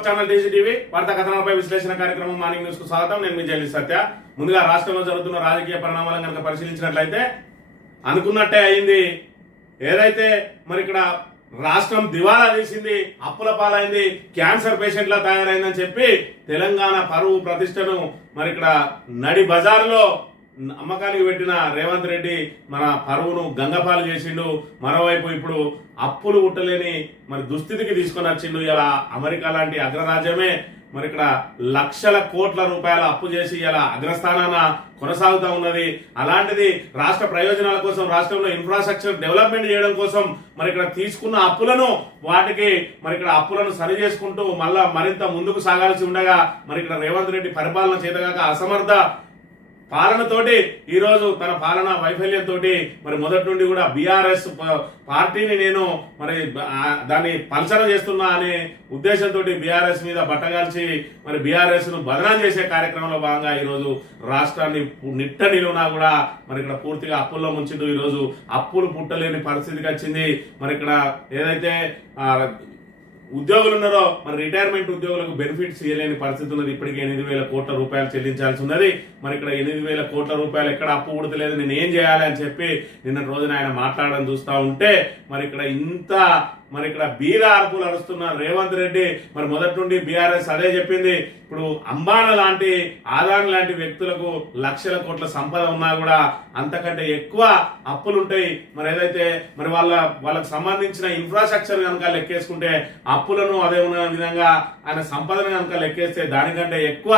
Our channel TGTV వార్తా కథనాలపై విశ్లేషణ కార్యక్రమం మార్నింగ్ న్యూస్ కు స్వాగతం. నేను మీ జైలి సత్య. ముందుగా రాష్ట్రంలో జరుగుతున్న రాజకీయ పరిణామాలను కనుక పరిశీలించినట్లయితే అనుకున్నట్టే అయింది. ఏదైతే మరి ఇక్కడ రాష్ట్రం దివాలా తీసింది, అప్పుల పాలైంది, క్యాన్సర్ పేషెంట్లా తయారైందని చెప్పి తెలంగాణ పరువు ప్రతిష్టను మరి ఇక్కడ నడి బజారులో అమ్మకానికి పెట్టిన రేవంత్ రెడ్డి మన పరువును గంగపాలు చేసిండు. మరోవైపు ఇప్పుడు అప్పులు ఉట్టలేని మరి దుస్థితికి తీసుకొని వచ్చిండు. ఇలా అమెరికా లాంటి అగ్రరాజ్యమే మరి ఇక్కడ లక్షల కోట్ల రూపాయల అప్పు చేసి ఇలా అగ్రస్థానాన కొనసాగుతూ ఉన్నది. అలాంటిది రాష్ట్ర ప్రయోజనాల కోసం, రాష్ట్రంలో ఇన్ఫ్రాస్ట్రక్చర్ డెవలప్మెంట్ చేయడం కోసం మరి ఇక్కడ తీసుకున్న అప్పులను వాటికి మరి ఇక్కడ అప్పులను సరి చేసుకుంటూ మళ్ళా మరింత ముందుకు సాగాల్సి ఉండగా మరి ఇక్కడ రేవంత్ రెడ్డి పరిపాలన చేతగాక అసమర్థ పాలనతోటి ఈరోజు తన పాలన వైఫల్యంతో మరి మొదటి నుండి కూడా బీఆర్ఎస్ పార్టీని నేను మరి దాన్ని పల్చన చేస్తున్నా అనే ఉద్దేశంతో బీఆర్ఎస్ మీద బట్టగాల్చి మరి బీఆర్ఎస్ ను బదనాం చేసే కార్యక్రమంలో భాగంగా ఈరోజు రాష్ట్రాన్ని నిట్ట నిలువునా కూడా మరి ఇక్కడ పూర్తిగా అప్పుల్లో ముంచిండు. ఈరోజు అప్పులు పుట్టలేని పరిస్థితికి వచ్చింది. మరి ఇక్కడ ఏదైతే ఉద్యోగులు ఉన్నారో మరి రిటైర్మెంట్ ఉద్యోగులకు బెనిఫిట్స్ ఇవ్వలేని పరిస్థితి ఉన్నది. ఇప్పటికే 8,000 కోట్ల రూపాయలు చెల్లించాల్సి ఉన్నది. మరి ఇక్కడ 8,000 కోట్ల రూపాయలు ఎక్కడ అప్పు పుడతలేదు, నేను ఏం చేయాలి అని చెప్పి నిన్నటి రోజున ఆయన మాట్లాడడం చూస్తూ ఉంటే మరి ఇక్కడ ఇంత మరి ఇక్కడ బీద అరుపులు అరుస్తున్న రేవంత్ రెడ్డి మరి మొదటి నుండి బీఆర్ఎస్ అదే చెప్పింది. ఇప్పుడు అంబానీ లాంటి, ఆదాని లాంటి వ్యక్తులకు లక్షల కోట్ల సంపద ఉన్నా కూడా అంతకంటే ఎక్కువ అప్పులుంటాయి. మరి ఏదైతే మరి వాళ్ళకు సంబంధించిన ఇన్ఫ్రాస్ట్రక్చర్ కనుక లెక్కేసుకుంటే అప్పులను అదే ఉన్న విధంగా ఆయన సంపదను కనుక లెక్కేస్తే దానికంటే ఎక్కువ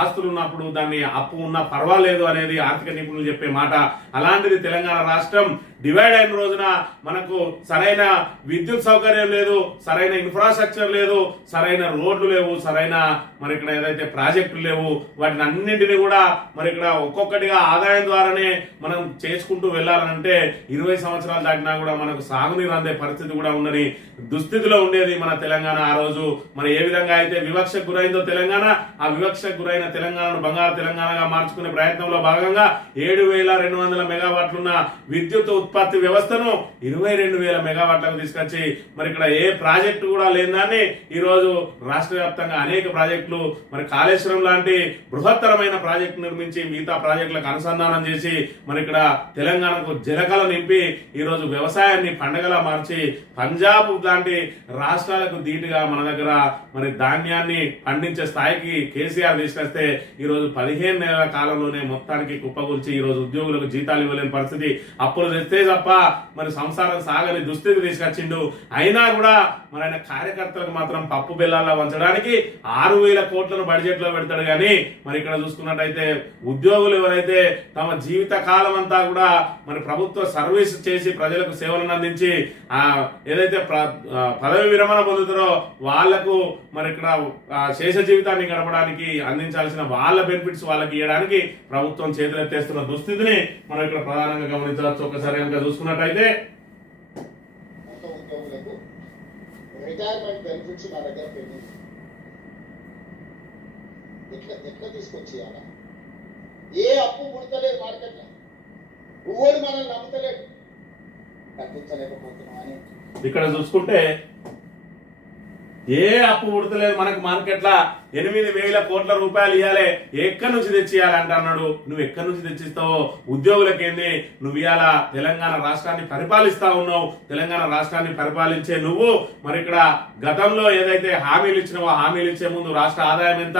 ఆస్తులు ఉన్నప్పుడు దాన్ని అప్పు ఉన్నా పర్వాలేదు అనేది ఆర్థిక నిపుణులు చెప్పే మాట. అలాంటిది తెలంగాణ రాష్ట్రం డివైడ్ అయిన రోజున మనకు సరైన విద్యుత్ సౌకర్యం లేదు, సరైన ఇన్ఫ్రాస్ట్రక్చర్ లేదు, సరైన రోడ్లు లేవు, సరైన మరి ఇక్కడ ఏదైతే ప్రాజెక్టులు లేవు. వాటిని అన్నింటినీ కూడా మరి ఇక్కడ ఒక్కొక్కటిగా ఆదాయం ద్వారానే మనం చేసుకుంటూ వెళ్ళాలంటే 20 సంవత్సరాలు దాటినా కూడా మనకు సాగునీరు అందే పరిస్థితి కూడా ఉండని దుస్థితిలో ఉండేది మన తెలంగాణ. ఆ రోజు మరి ఏ విధంగా అయితే వివక్షకు గురైందో తెలంగాణ, ఆ వివక్షకు గురైన తెలంగాణను బంగారు తెలంగాణగా మార్చుకునే ప్రయత్నంలో భాగంగా 7,200 మెగావాట్లున్న విద్యుత్ ఉత్పత్తి వ్యవస్థను 22,000 మెగావాట్లకు తీసుకొచ్చి మరి ఇక్కడ ఏ ప్రాజెక్టు కూడా లేని దాన్ని ఈ రోజు రాష్ట్ర వ్యాప్తంగా అనేక ప్రాజెక్టులు మరి కాళేశ్వరం లాంటి బృహత్తరమైన ప్రాజెక్టు నిర్మించి మిగతా ప్రాజెక్టులకు అనుసంధానం చేసి మరి ఇక్కడ తెలంగాణకు జలకల నింపి ఈ రోజు వ్యవసాయాన్ని పండగలా మార్చి పంజాబ్ లాంటి రాష్ట్రాలకు ధీటుగా మన దగ్గర మరి ధాన్యాన్ని పండించే స్థాయికి కేసీఆర్ తీసుకొస్తే ఈ రోజు 15 నెలల కాలంలోనే మొత్తానికి కుప్పగొల్చి ఈ రోజు ఉద్యోగులకు జీతాలు ఇవ్వలేని పరిస్థితి, అప్పులు తెస్తే తప్ప మరి సంసారం సాగని దుస్థితి తీసుకొచ్చిండు. అయినా కూడా మరి ఆయన కార్యకర్తలకు మాత్రం పప్పు బెల్లాల్లో వంచడానికి 6,000 కోట్లను బడ్జెట్ లో పెడతాడు. కానీ మరి ఇక్కడ చూసుకున్నట్టయితే ఉద్యోగులు ఎవరైతే తమ జీవిత కాలం అంతా కూడా మరి ప్రభుత్వ సర్వీస్ చేసి ప్రజలకు సేవలను అందించి ఏదైతే పదవి విరమణ పొందుతారో వాళ్లకు మరి ఇక్కడ శేష జీవితాన్ని గడపడానికి అందించాల్సిన వాళ్ళ బెనిఫిట్స్ వాళ్ళకి ఇవ్వడానికి ప్రభుత్వం చేతులెత్తేస్తున్న దుస్థితిని మనం ఇక్కడ ప్రధానంగా గమనించవచ్చు. ఒకసారి కనుక చూసుకున్నట్టయితే రిటైర్మెంట్ బెనిఫిట్స్ నా దగ్గర పెండింగ్ ఎట్లా తీసుకొచ్చేయాలా? ఏ అప్పు పుడతలేదు మార్కెట్లో, ఎవరు మనల్ని నమ్ముతలేడు, కట్టించలేకపోతున్నాం అని ఇక్కడ చూసుకుంటే ఏ అప్పు పుడతలేదు మనకు మార్కెట్ల 8,000 కోట్ల రూపాయలు ఇవ్వాలి, ఎక్కడి నుంచి తెచ్చియాలి అంటే అన్నాడు. నువ్వు ఎక్కడి నుంచి తెచ్చిస్తావో ఉద్యోగులకేంది, నువ్వు ఇవాళ తెలంగాణ రాష్ట్రాన్ని పరిపాలిస్తా ఉన్నావు. తెలంగాణ రాష్ట్రాన్ని పరిపాలించే నువ్వు మరి ఇక్కడ గతంలో ఏదైతే హామీలు ఇచ్చినావో హామీలు ఇచ్చే ముందు రాష్ట్ర ఆదాయం ఎంత,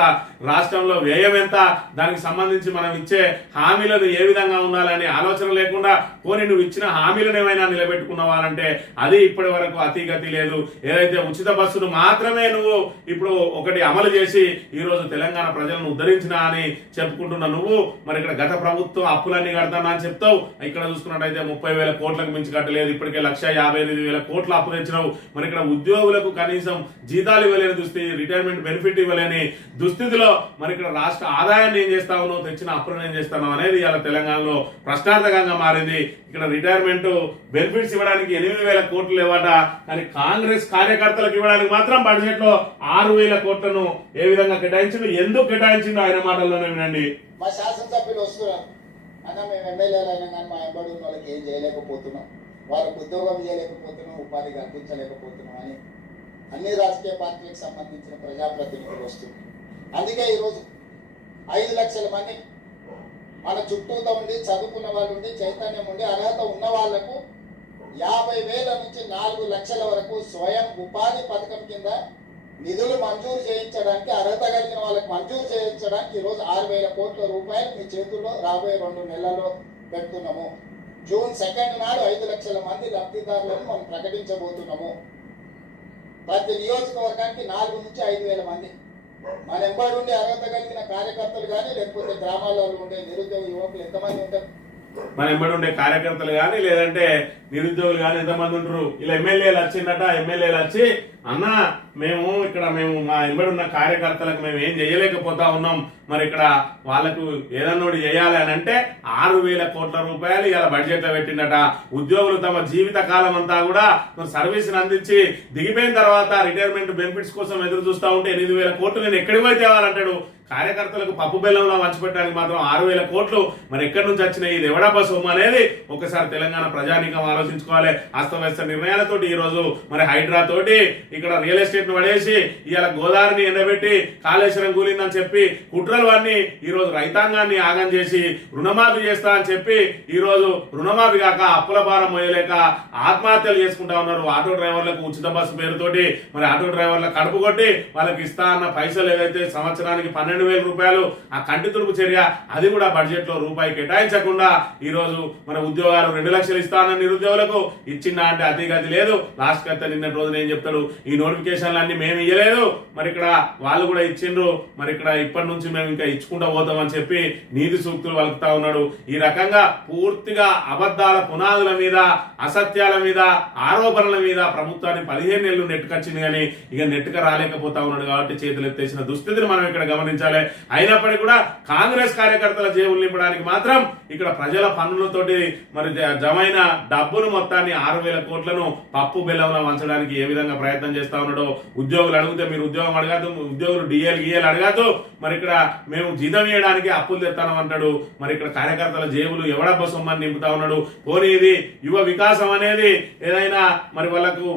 రాష్ట్రంలో వ్యయం ఎంత, దానికి సంబంధించి మనం ఇచ్చే హామీలను ఏ విధంగా ఉండాలని ఆలోచన లేకుండా పోనీ నువ్వు ఇచ్చిన హామీలను ఏమైనా నిలబెట్టుకున్నావా అంటే అది ఇప్పటి వరకు అతిగతి లేదు. ఏదైతే ఉచిత బస్సును మాత్రమే నువ్వు ఇప్పుడు ఒకటి అమలు చేసి ఈ రోజు తెలంగాణ ప్రజలను ఉద్ధరించినా అని చెప్పుకుంటున్న నువ్వు మరి ఇక్కడ గత ప్రభుత్వం అప్పులన్నీ కడతానా అని చెప్తావు. ఇక్కడ చూసుకున్నట్టయితే 30,000 కోట్లకు మించి కట్టలేదు. ఇప్పటికే 1,58,000 కోట్ల అప్పు తెచ్చినావు. మరి ఇక్కడ ఉద్యోగులకు కనీసం జీతాలు ఇవ్వలేని దుస్థితి, రిటైర్మెంట్ బెనిఫిట్ ఇవ్వలేని దుస్థితిలో మరి ఇక్కడ రాష్ట్ర ఆదాయాన్ని ఏం చేస్తావు, నువ్వు తెచ్చిన అప్పులను ఏం చేస్తావు అనేది ఇలా తెలంగాణలో ప్రశ్నార్థకంగా మారింది. ఇక్కడ రిటైర్మెంట్ బెనిఫిట్స్ ఇవ్వడానికి 8,000 కోట్లు ఇవ్వట, కానీ కాంగ్రెస్ కార్యకర్తలకు ఇవ్వడానికి మాత్రం బడ్జెట్ లో 6,000 కోట్లను ఏ విధంగా కేటాయించిండు, ఎందుకు కేటాయించిండు ఆయన మాటల్లోనే వినండి. మా శాసనసభ్యులు వస్తున్నారు అన్న, మేము ఎమ్మెల్యేలు అయినా కానీ మా ఎంబడి ఉన్న వాళ్ళకి ఏం చేయలేకపోతున్నాం, వాళ్ళకు ఉద్యోగం చేయలేకపోతున్నాం, ఉపాధి కల్పించలేకపోతున్నాం అని అన్ని రాజకీయ పార్టీలకు సంబంధించిన ప్రజాప్రతినిధులు వస్తుంది. అందుకే ఈరోజు 5 లక్షల మంది మన చుట్టూతో ఉండి చదువుకున్న వాళ్ళు ఉండి చైతన్యం ఉండి అర్హత ఉన్న వాళ్లకు 50,000 నుంచి 4 లక్షల వరకు స్వయం ఉపాధి పథకం కింద నిధులు మంజూరు చేయించడానికి అర్హత కలిగిన వాళ్ళకి మంజూరు చేయించడానికి ఈరోజు 6,000 కోట్ల రూపాయలు మీ చేతుల్లో రాబోయే 2 నెలల్లో పెడుతున్నాము. జూన్ 2 నాడు 5 లక్షల మంది లబ్ధిదారులను మనం ప్రకటించబోతున్నాము. ప్రతి నియోజకవర్గానికి 4 నుంచి 5,000 మంది మన ఎంబడి ఉండే అర్హత కలిగిన కార్యకర్తలు కానీ లేకపోతే గ్రామాలలో ఉండే నిరుద్యోగ యువకులు ఎంతమంది ఉంటారు? మన ఎంబడి ఉండే కార్యకర్తలు కానీ లేదంటే నిరుద్యోగులు కానీ ఎంతమంది ఉంటారు? ఇలా ఎమ్మెల్యేలు వచ్చిందట, ఎమ్మెల్యేలు వచ్చి అన్న మేము మా ఎంబడి ఉన్న కార్యకర్తలకు మేము ఏం చేయలేకపోతా ఉన్నాం, మరి ఇక్కడ వాళ్ళకు ఏదన్నా చేయాలి అని అంటే 6,000 కోట్ల రూపాయలు ఇలా బడ్జెట్ లో పెట్టిందట. ఉద్యోగులు తమ జీవిత కాలం అంతా కూడా సర్వీస్ అందించి దిగిపోయిన తర్వాత రిటైర్మెంట్ బెనిఫిట్స్ కోసం ఎదురు చూస్తూ ఉంటే 8,000 కోట్లు నేను ఎక్కడికి పోయి తేవాలంటాడు. కార్యకర్తలకు పప్పు బెల్లంలో పంచిపెట్టడానికి మాత్రం 6,000 కోట్లు మరి ఎక్కడి నుంచి వచ్చినాయి? ఇది ఎవడబ్బా సొమ్ము అనేది ఒకసారి తెలంగాణ ప్రజానీకం ఆలోచించుకోవాలి. అస్తవ్యస్త నిర్ణయాలతోటి ఈ రోజు మరి హైడ్రా తోటి ఇక్కడ రియల్ ఎస్టేట్ ను పడేసి ఇవాళ గోదావరిని ఎండబెట్టి కాళేశ్వరం కూలిందని చెప్పి కుట్రలు అన్ని ఈ రోజు రైతాంగాన్ని ఆగం చేసి రుణమాఫీ చేస్తా అని చెప్పి ఈ రోజు రుణమాఫీ కాక అప్పుల భారం మోయలేక ఆత్మహత్యలు చేసుకుంటా ఉన్నారు. ఆటో డ్రైవర్లకు ఉచిత బస్సు పేరుతోటి మరి ఆటో డ్రైవర్ల కడుపు కొట్టి వాళ్ళకి ఇస్తా అన్న పైసలు ఏదైతే సంవత్సరానికి 12,000 రూపాయలు ఆ కంటి తుడుపు చర్య అది కూడా బడ్జెట్ లో రూపాయి కేటాయించకుండా ఈ రోజు మన ఉద్యోగాలు 2 లక్షలు ఇస్తానన్న నిరుద్యోగులకు ఇచ్చిందా అంటే అతి గతి లేదు. లాస్ట్ కత్త నిన్న రోజున ఏం చెప్తాడు, ఈ నోటిఫికేషన్లు అన్ని మేము ఇయ్యలేదు, మరి ఇక్కడ వాళ్ళు కూడా ఇచ్చిండ్రు, మరి ఇక్కడ ఇప్పటి నుంచి మేము ఇంకా ఇచ్చుకుంటా పోతామని చెప్పి నీతి సూక్తులు వలుకుతా ఉన్నాడు. ఈ రకంగా పూర్తిగా అబద్ధాల పునాదుల మీద అసత్యాల మీద ఆరోపణల మీద ప్రభుత్వాన్ని 15 ఏళ్ళు నెట్టుకొచ్చింది కానీ ఇక నెట్టుక రాలేకపోతా ఉన్నాడు. కాబట్టి చేతులు ఎత్తేసిన దుస్థితిని మనం ఇక్కడ గమనించాలి. అయినప్పటికీ కూడా కాంగ్రెస్ కార్యకర్తల జేబులు నింపడానికి మాత్రం ఇక్కడ ప్రజల పన్నులతోటి మరి జమైన డబ్బును మొత్తాన్ని 6,000 కోట్లను పప్పు బెల్లంలో వంచడానికి ఏ విధంగా ప్రయత్నం చేస్తా ఉన్నాడో. ఉద్యోగులు అడిగితే మీరు ఉద్యోగం అడగద్దు, ఉద్యోగులు డిఎల్ అడగద్దు, మరి ఇక్కడ మేము జీతం ఇవ్వడానికి అప్పులు తెస్తాను అంటాడు. మరి ఇక్కడ కార్యకర్తల జేబులు ఎవడబ్బ సొమ్మని నింపుతా ఉన్నాడు. పోనీ ఇది యువ వికాసం అనేది ఏదైనా మరి వాళ్ళకు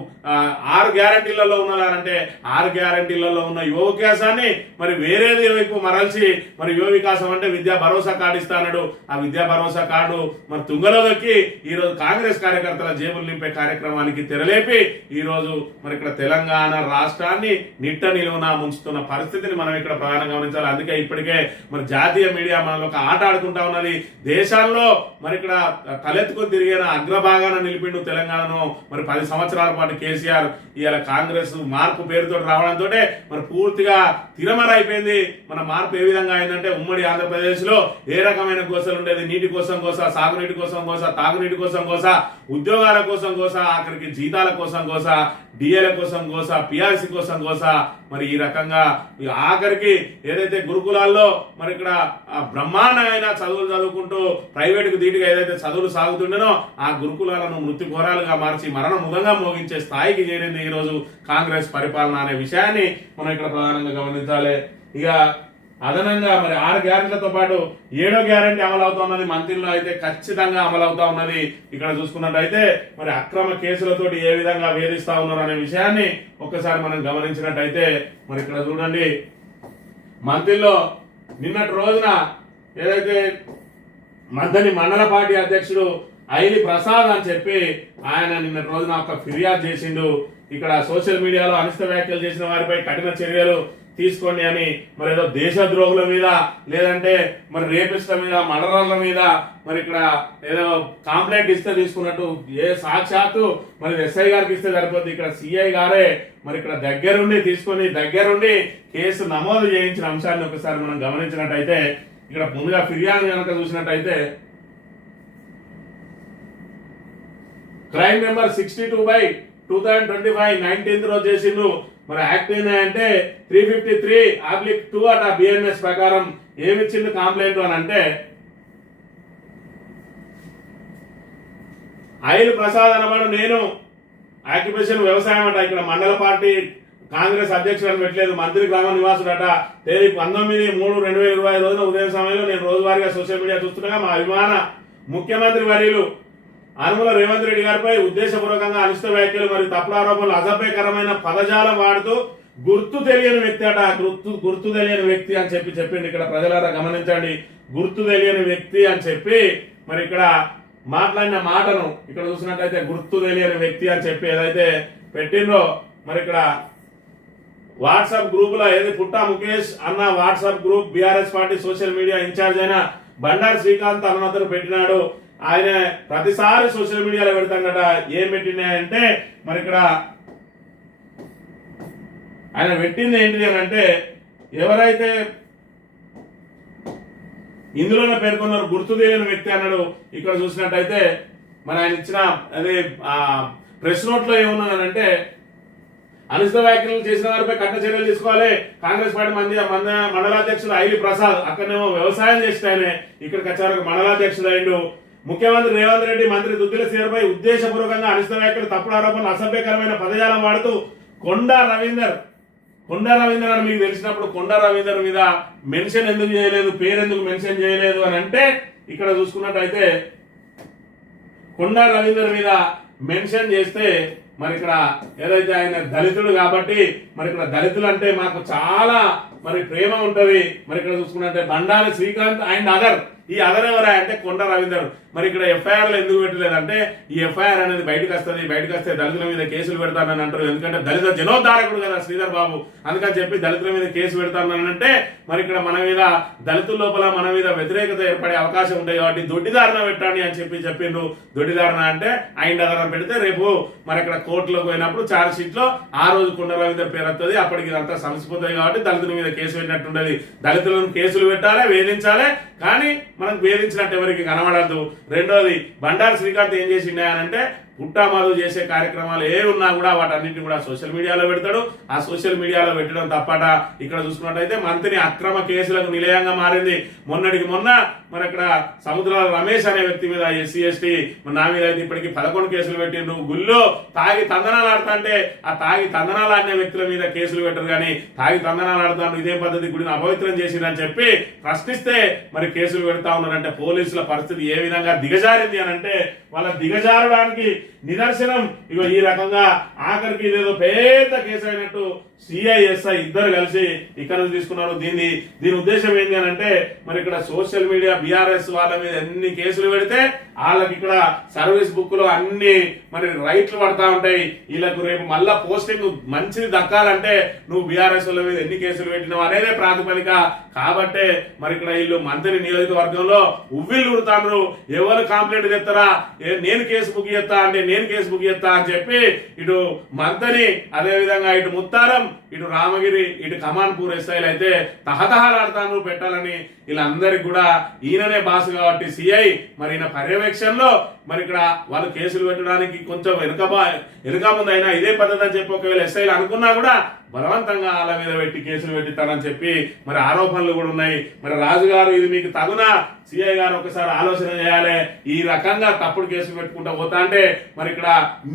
6 గ్యారంటీలలో ఉన్నదానంటే 6 గ్యారంటీలలో ఉన్న యువ వికాసాన్ని మరి వేరేది వైపు మరల్చి మరి యువ వికాసం అంటే విద్యా భరోసా కార్డు ఇస్తాడు. ఆ విద్యా భరోసా కార్డు మరి తుంగలో దొక్కి ఈ రోజు కాంగ్రెస్ కార్యకర్తల జేబులు నింపే కార్యక్రమానికి తెరలేపి ఈ రోజు మరి ఇక్కడ తెలంగాణ రాష్ట్రాన్ని నిట్ట నిలువున ముంచుతున్న పరిస్థితిని మనం ఇక్కడ ప్రధానంగా గమనించాలి. అందుకే ఇప్పటికే మరి జాతీయ మీడియా మనలో ఒక ఆట ఆడుకుంటా ఉన్నది. దేశాల్లో మరి ఇక్కడ తలెత్తుకుని తిరిగిన అగ్రభాగాన నిలిపిండు తెలంగాణను. మరి 10 సంవత్సరాల పాటు కేసీఆర్ ఇవాళ కాంగ్రెస్ మార్పు పేరుతో రావడంతో మరి పూర్తిగా తిరమర అయిపోయింది. మన మార్పు ఏ విధంగా అయిందంటే ఉమ్మడి ఆంధ్రప్రదేశ్ లో ఏ రకమైన గోసలు ఉండేది, నీటి కోసం గోస, సాగునీటి కోసం గోస, తాగునీటి కోసం గోస, ఉద్యోగాల కోసం గోస, ఆఖరికి జీతాల కోసం గోస, డిఏల కోసం గోస, పిఆర్సీ కోసం గోస. మరి ఈ రకంగా ఆఖరికి ఏదైతే గురుకులాల్లో మరి ఇక్కడ బ్రహ్మాండమైన చదువులు చదువుకుంటూ ప్రైవేట్ కు ధీటుగా ఏదైతే చదువులు సాగుతుండేనో ఆ గురుకులాలను మృతి ఘోరాలుగా మార్చి మరణ ముదంగా మోగించే స్థాయికి చేరింది ఈ రోజు కాంగ్రెస్ పరిపాలన అనే విషయాన్ని మనం ఇక్కడ ప్రధానంగా గమనించాలి. ఇక అదనంగా మరి 6 గ్యారెంటీలతో పాటు 7వ గ్యారెంటీ అమలు అవుతున్నది. మంత్రిలో అయితే ఖచ్చితంగా అమలు అవుతా ఉన్నది. ఇక్కడ చూసుకున్నట్టయితే మరి అక్రమ కేసులతోటి ఏ విధంగా వేధిస్తా ఉన్నారు అనే విషయాన్ని ఒక్కసారి మనం గమనించినట్టయితే మరి ఇక్కడ చూడండి, మంత్రిలో నిన్నటి రోజున ఏదైతే మద్దని మండల పార్టీ అధ్యక్షుడు ఐలి ప్రసాద్ అని చెప్పి ఆయన నిన్నటి రోజున ఒక ఫిర్యాదు చేసిండు. ఇక్కడ సోషల్ మీడియాలో అనిష్ట వ్యాఖ్యలు చేసిన వారిపై కఠిన చర్యలు తీసుకోండి అని మరి ఏదో దేశద్రోహుల మీద లేదంటే మరి రేపిస్ట్ల మీద మర్డర్ల మీద మరి ఇక్కడ ఏదో కంప్లైంట్ ఇస్తే తీసుకున్నట్టు ఏ సాక్షాత్తు మరి ఎస్ఐ గారికి ఇస్తే సరిపోద్ది. ఇక్కడ సిఐ గారే మరి ఇక్కడ దగ్గరుండి కేసు నమోదు చేయించిన అంశాన్ని ఒకసారి మనం గమనించినట్టయితే ఇక్కడ ముందుగా ఫిర్యాదు కనుక చూసినట్టయితే క్రైమ్ నెంబర్ 62/2025 19th రోజు చేసిండు. మరి యాక్ట్ ఏంటంటే 353/2 అట బిఎన్ఎస్ ప్రకారం ఏమిచ్చింది కంప్లైంట్ అని అంటే ఐల్ ప్రసాద్ అనబడు నేను ఆక్యుపేషన్ వ్యవసాయం అట. ఇక్కడ మండల పార్టీ కాంగ్రెస్ అధ్యక్షుడు అని పెట్టలేదు, మంత్రి గ్రామ నివాసుడట. తేదీ 19/3/2020 రోజున ఉదయం సమయంలో నేను రోజువారీగా సోషల్ మీడియా చూస్తుండగా మా అభిమాన ముఖ్యమంత్రి వర్యులు అనుమల రేవంత్ రెడ్డి గారిపై ఉద్దేశపూర్వకంగా అనిష్ట వ్యాఖ్యలు మరియు తప్పుడు ఆరోపణలు అసభ్యకరమైన పదజాలం వాడుతూ గుర్తు తెలియని వ్యక్తి అట. గుర్తు తెలియని వ్యక్తి అని చెప్పింది. ఇక్కడ ప్రజలారా గమనించండి, గుర్తు తెలియని వ్యక్తి అని చెప్పి మరి ఇక్కడ మాట్లాడిన మాటను ఇక్కడ చూసినట్టయితే గుర్తు తెలియని వ్యక్తి అని చెప్పి ఏదైతే పెట్టిండ్రో మరి ఇక్కడ వాట్సాప్ గ్రూప్ లో ఏది పుట్టా ముఖేష్ అన్న WhatsApp group BRS party social media incharge అయిన బండారు శ్రీకాంత్ అన్నతను పెట్టినాడు. ఆయన ప్రతిసారి సోషల్ మీడియాలో పెడతాడట. ఏం పెట్టినాయంటే మరి ఇక్కడ ఆయన పెట్టింది ఏంటిది అని అంటే, ఎవరైతే ఇందులోనే పేర్కొన్నారు గుర్తు తెలియని వ్యక్తి అన్నాడు. ఇక్కడ చూసినట్టయితే మరి ఆయన ఇచ్చిన అదే ప్రెస్ నోట్ లో ఏమున్నదంటే, అనిష్ట వ్యాఖ్యలు చేసిన వారిపై కఠిన చర్యలు తీసుకోవాలి. కాంగ్రెస్ పార్టీ మండలాధ్యక్షుడు ఐలి ప్రసాద్ అక్కడనేమో వ్యవసాయం చేసిన ఆయనే ఇక్కడికి వచ్చారు మండలాధ్యక్షుడు అయిండు. ముఖ్యమంత్రి రేవంత్ రెడ్డి మంత్రి దుద్దిల శ్రీధర్పై ఉద్దేశపూర్వకంగా అనిష్ట వ్యాఖ్యలు తప్పుడు ఆరోపణలు అసభ్యకరమైన పదజాలం వాడుతూ కొండా రవీందర్ అని మీకు తెలిసినప్పుడు కొండా రవీందర్ మీద మెన్షన్ ఎందుకు చేయలేదు, పేరు ఎందుకు మెన్షన్ చేయలేదు అని అంటే, ఇక్కడ చూసుకున్నట్టయితే కొండా రవీందర్ మీద మెన్షన్ చేస్తే మరి ఇక్కడ ఏదైతే ఆయన దళితుడు కాబట్టి మరి ఇక్కడ దళితులు అంటే మాకు చాలా మరి ప్రేమ ఉంటది. మరి ఇక్కడ చూసుకున్నట్టే బండారు శ్రీకాంత్ అండ్ అదర్, ఈ అదర్ ఎవరా అంటే కొండ రవీందర్. మరి ఇక్కడ ఎఫ్ఐఆర్ ఎందుకు పెట్టలేదంటే, ఈ ఎఫ్ఐఆర్ అనేది బయటకు వస్తే దళితుల మీద కేసులు పెడతానని అంటారు. ఎందుకంటే దళిత జనోద్ధారకుడు కదా శ్రీధర్ బాబు, అందుకని చెప్పి దళితుల మీద కేసు పెడతానని అంటే మరి ఇక్కడ మన మీద దళితుల లోపల మన మీద వ్యతిరేకత ఏర్పడే అవకాశం ఉంటాయి కాబట్టి దొడ్డిదారణ పెట్టండి అని చెప్పిండ్రు. దొడ్డిదారణ అంటే ఆయన ఆధారం పెడితే రేపు మరి ఇక్కడ కోర్టులోకి పోయినప్పుడు ఛార్జ్ షీట్ లో ఆ రోజు కొండ రవీందర్ పేరు వస్తుంది. అప్పటికి ఇదంతా సమసిపోతాయి కాబట్టి దళితుల మీద కేసు పెట్టినట్టుండదు. దళితులను కేసులు పెట్టాలి, వేధించాలి, కానీ మనకు వేధించినట్టు ఎవరికి కనబడద్దు. రెండోది బండారు శ్రీకాంత్ ఏం చేసిండే అని అంటే, పుట్టామాదు చేసే కార్యక్రమాలు ఏ ఉన్నా కూడా వాటన్నింటినీ కూడా సోషల్ మీడియాలో పెడతాడు. ఆ సోషల్ మీడియాలో పెట్టడం తప్పట. ఇక్కడ చూసుకున్నట్టయితే మంత్రిని అక్రమ కేసులకు నిలయంగా మారింది. మొన్నటికి మొన్న మరి అక్కడ సముద్రాల రమేష్ అనే వ్యక్తి మీద ఎస్సీ ఎస్టీ నా మీద అయితే ఇప్పటికి 11 కేసులు పెట్టిండ్రు. గుళ్ళో తాగి తందనాలు ఆడుతా అంటే ఆ తాగి తందనాలు ఆడిన వ్యక్తుల మీద కేసులు పెట్టరు, కానీ తాగి తందనాలు ఆడుతాను ఇదే పద్ధతి గుడిని అపవిత్రం చేసిందని చెప్పి ప్రశ్నిస్తే మరి కేసులు పెడతా ఉన్నారంటే పోలీసుల పరిస్థితి ఏ విధంగా దిగజారింది అని అంటే, వాళ్ళ దిగజారడానికి నిదర్శనం ఇగో ఈ రకంగా ఆఖరికి ఇదేదో పెద్ద కేసు అయినట్టు సిఐఎస్ఐ ఇద్దరు కలిసి ఇక్కడ నుంచి తీసుకున్నారు. దీని ఉద్దేశం ఏంటి అని అంటే, మరి ఇక్కడ సోషల్ మీడియా బీఆర్ఎస్ వాళ్ళ మీద ఎన్ని కేసులు పెడితే వాళ్ళకి ఇక్కడ సర్వీస్ బుక్ లో అన్ని మరి రైట్లు పడతా ఉంటాయి. వీళ్ళకు రేపు మళ్ళా పోస్టింగ్ మంచిది దక్కాలంటే నువ్వు బీఆర్ఎస్ వాళ్ళ మీద ఎన్ని కేసులు పెట్టినావు అనేదే ప్రాతిపదిక. కాబట్టే మరి ఇక్కడ వీళ్ళు మంత్రి నియోజకవర్గంలో ఉవ్విళ్ళు ఉడతాండ్రు. ఎవరు కంప్లైంట్ తెస్తారా, నేను కేసు బుక్ చేస్తా అంటే నేను కేసు బుక్ చేస్తా అని చెప్పి ఇటు మంత్రి, అదే విధంగా ఇటు ముత్తారం, ఇటు రామగిరి, ఇటు కమాన్పూర్ ఎస్ఐలు అయితే తహతహలాడతాను పెట్టాలని. వీళ్ళందరికీ కూడా ఈయననే బాసు కాబట్టి సిఐ మరి ఈయన పర్యవేక్షణలో మరి ఇక్కడ వాళ్ళు కేసులు పెట్టడానికి కొంచెం వెనుక ముందు అయినా ఇదే పద్ధతి అని చెప్పి ఒకవేళ ఎస్ఐలు అనుకున్నా కూడా బలవంతంగా వాళ్ళ మీద పెట్టి కేసులు పెట్టిస్తానని చెప్పి మరి ఆరోపణలు కూడా ఉన్నాయి. మరి రాజుగారు ఇది మీకు తగునా, సిఐ గారు ఒకసారి ఆలోచన చేయాలి. ఈ రకంగా తప్పుడు కేసులు పెట్టుకుంటా పోతా అంటే మరి ఇక్కడ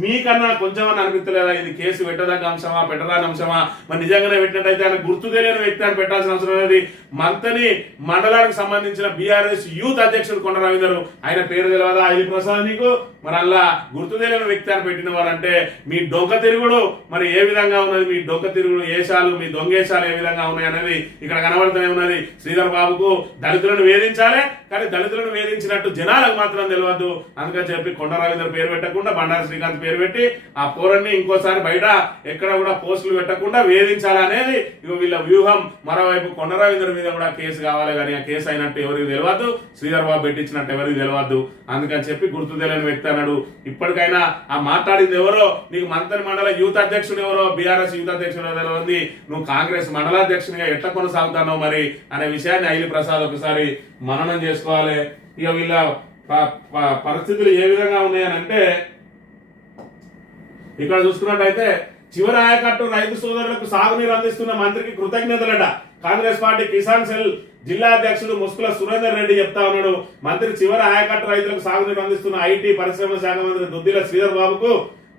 మీకన్నా కొంచెం అని అనిపించలేదా ఇది కేసు పెట్టదగ్గ అంశమా పెట్టదాని అంశమా? మరి నిజంగానే పెట్టినట్టయితే ఆయన గుర్తు తెలియని వ్యక్తి అని పెట్టాల్సిన అవసరం అనేది. మంతని మండలానికి సంబంధించిన బీఆర్ఎస్ యూత్ అధ్యక్షుడు కొండ రవీందర్, ఆయన పేరు తెలియదా ఐలి ప్రసాద్ నీకు? మరి అలా గుర్తు తెలియని వ్యక్తి అని పెట్టిన వారంటే మీ డొంక తిరుగుడు మరి ఏ విధంగా ఉన్నది, మీ డొంక తిరుగుడు ఏషాలు, మీ దొంగేషాలు ఏ విధంగా ఉన్నాయి అనేది ఇక్కడ కనబడుతూనే ఉన్నది. శ్రీధర్ బాబుకు దళితులను వేధించాలి, కానీ దళితులను వేధించినట్టు జనాలకు మాత్రం తెలియదు. అందుకని చెప్పి కొండ రవీందర్ పేరు పెట్టకుండా బండారు శ్రీకాంత్ పేరు పెట్టి ఆ పోరాన్ని ఇంకోసారి బయట ఎక్కడ కూడా పోస్టులు పెట్టకుండా వేధించాలనేది వీళ్ళ వ్యూహం. మరోవైపు కొండ రవీందర్ మీద కూడా కేసు కావాలి, కానీ ఆ కేసు అయినట్టు ఎవరికి తెలియదు, శ్రీధర్ బాబు పెట్టించినట్టు ఎవరికి తెలియదు. అందుకని చెప్పి గుర్తు తెలియని వ్యక్తి అన్నాడు. ఇప్పటికైనా ఆ మాట్లాడింది ఎవరో, నీకు మంత్రి మండల యూత్ అధ్యక్షుడు ఎవరో, బీఆర్ఎస్ యూత్ అధ్యక్షుడు ఎవరో ఉంది, నువ్వు కాంగ్రెస్ మండలాధ్యక్షునిగా ఎట్లా కొనసాగుతానో మరి అనే విషయాన్ని ఐలి ప్రసాద్ ఒకసారి మననం చేసుకోవాలి. ఇక వీళ్ళ పరిస్థితులు ఏ విధంగా ఉన్నాయని అంటే, ఇక్కడ చూసుకున్నట్టయితే చివరి ఆయకట్టు రైతు సోదరులకు సాగునీరు అందిస్తున్న మంత్రికి కృతజ్ఞతలట. కాంగ్రెస్ పార్టీ కిసాన్ సెల్ జిల్లా అధ్యక్షుడు ముస్కుల సురేందర్ రెడ్డి చెప్తా ఉన్నాడు. మంత్రి చివరి ఆయకట్టు రైతులకు సాగునీరు అందిస్తున్న ఐటీ పరిశ్రమల శాఖ మంత్రి దుద్దిల శ్రీధర్ బాబుకు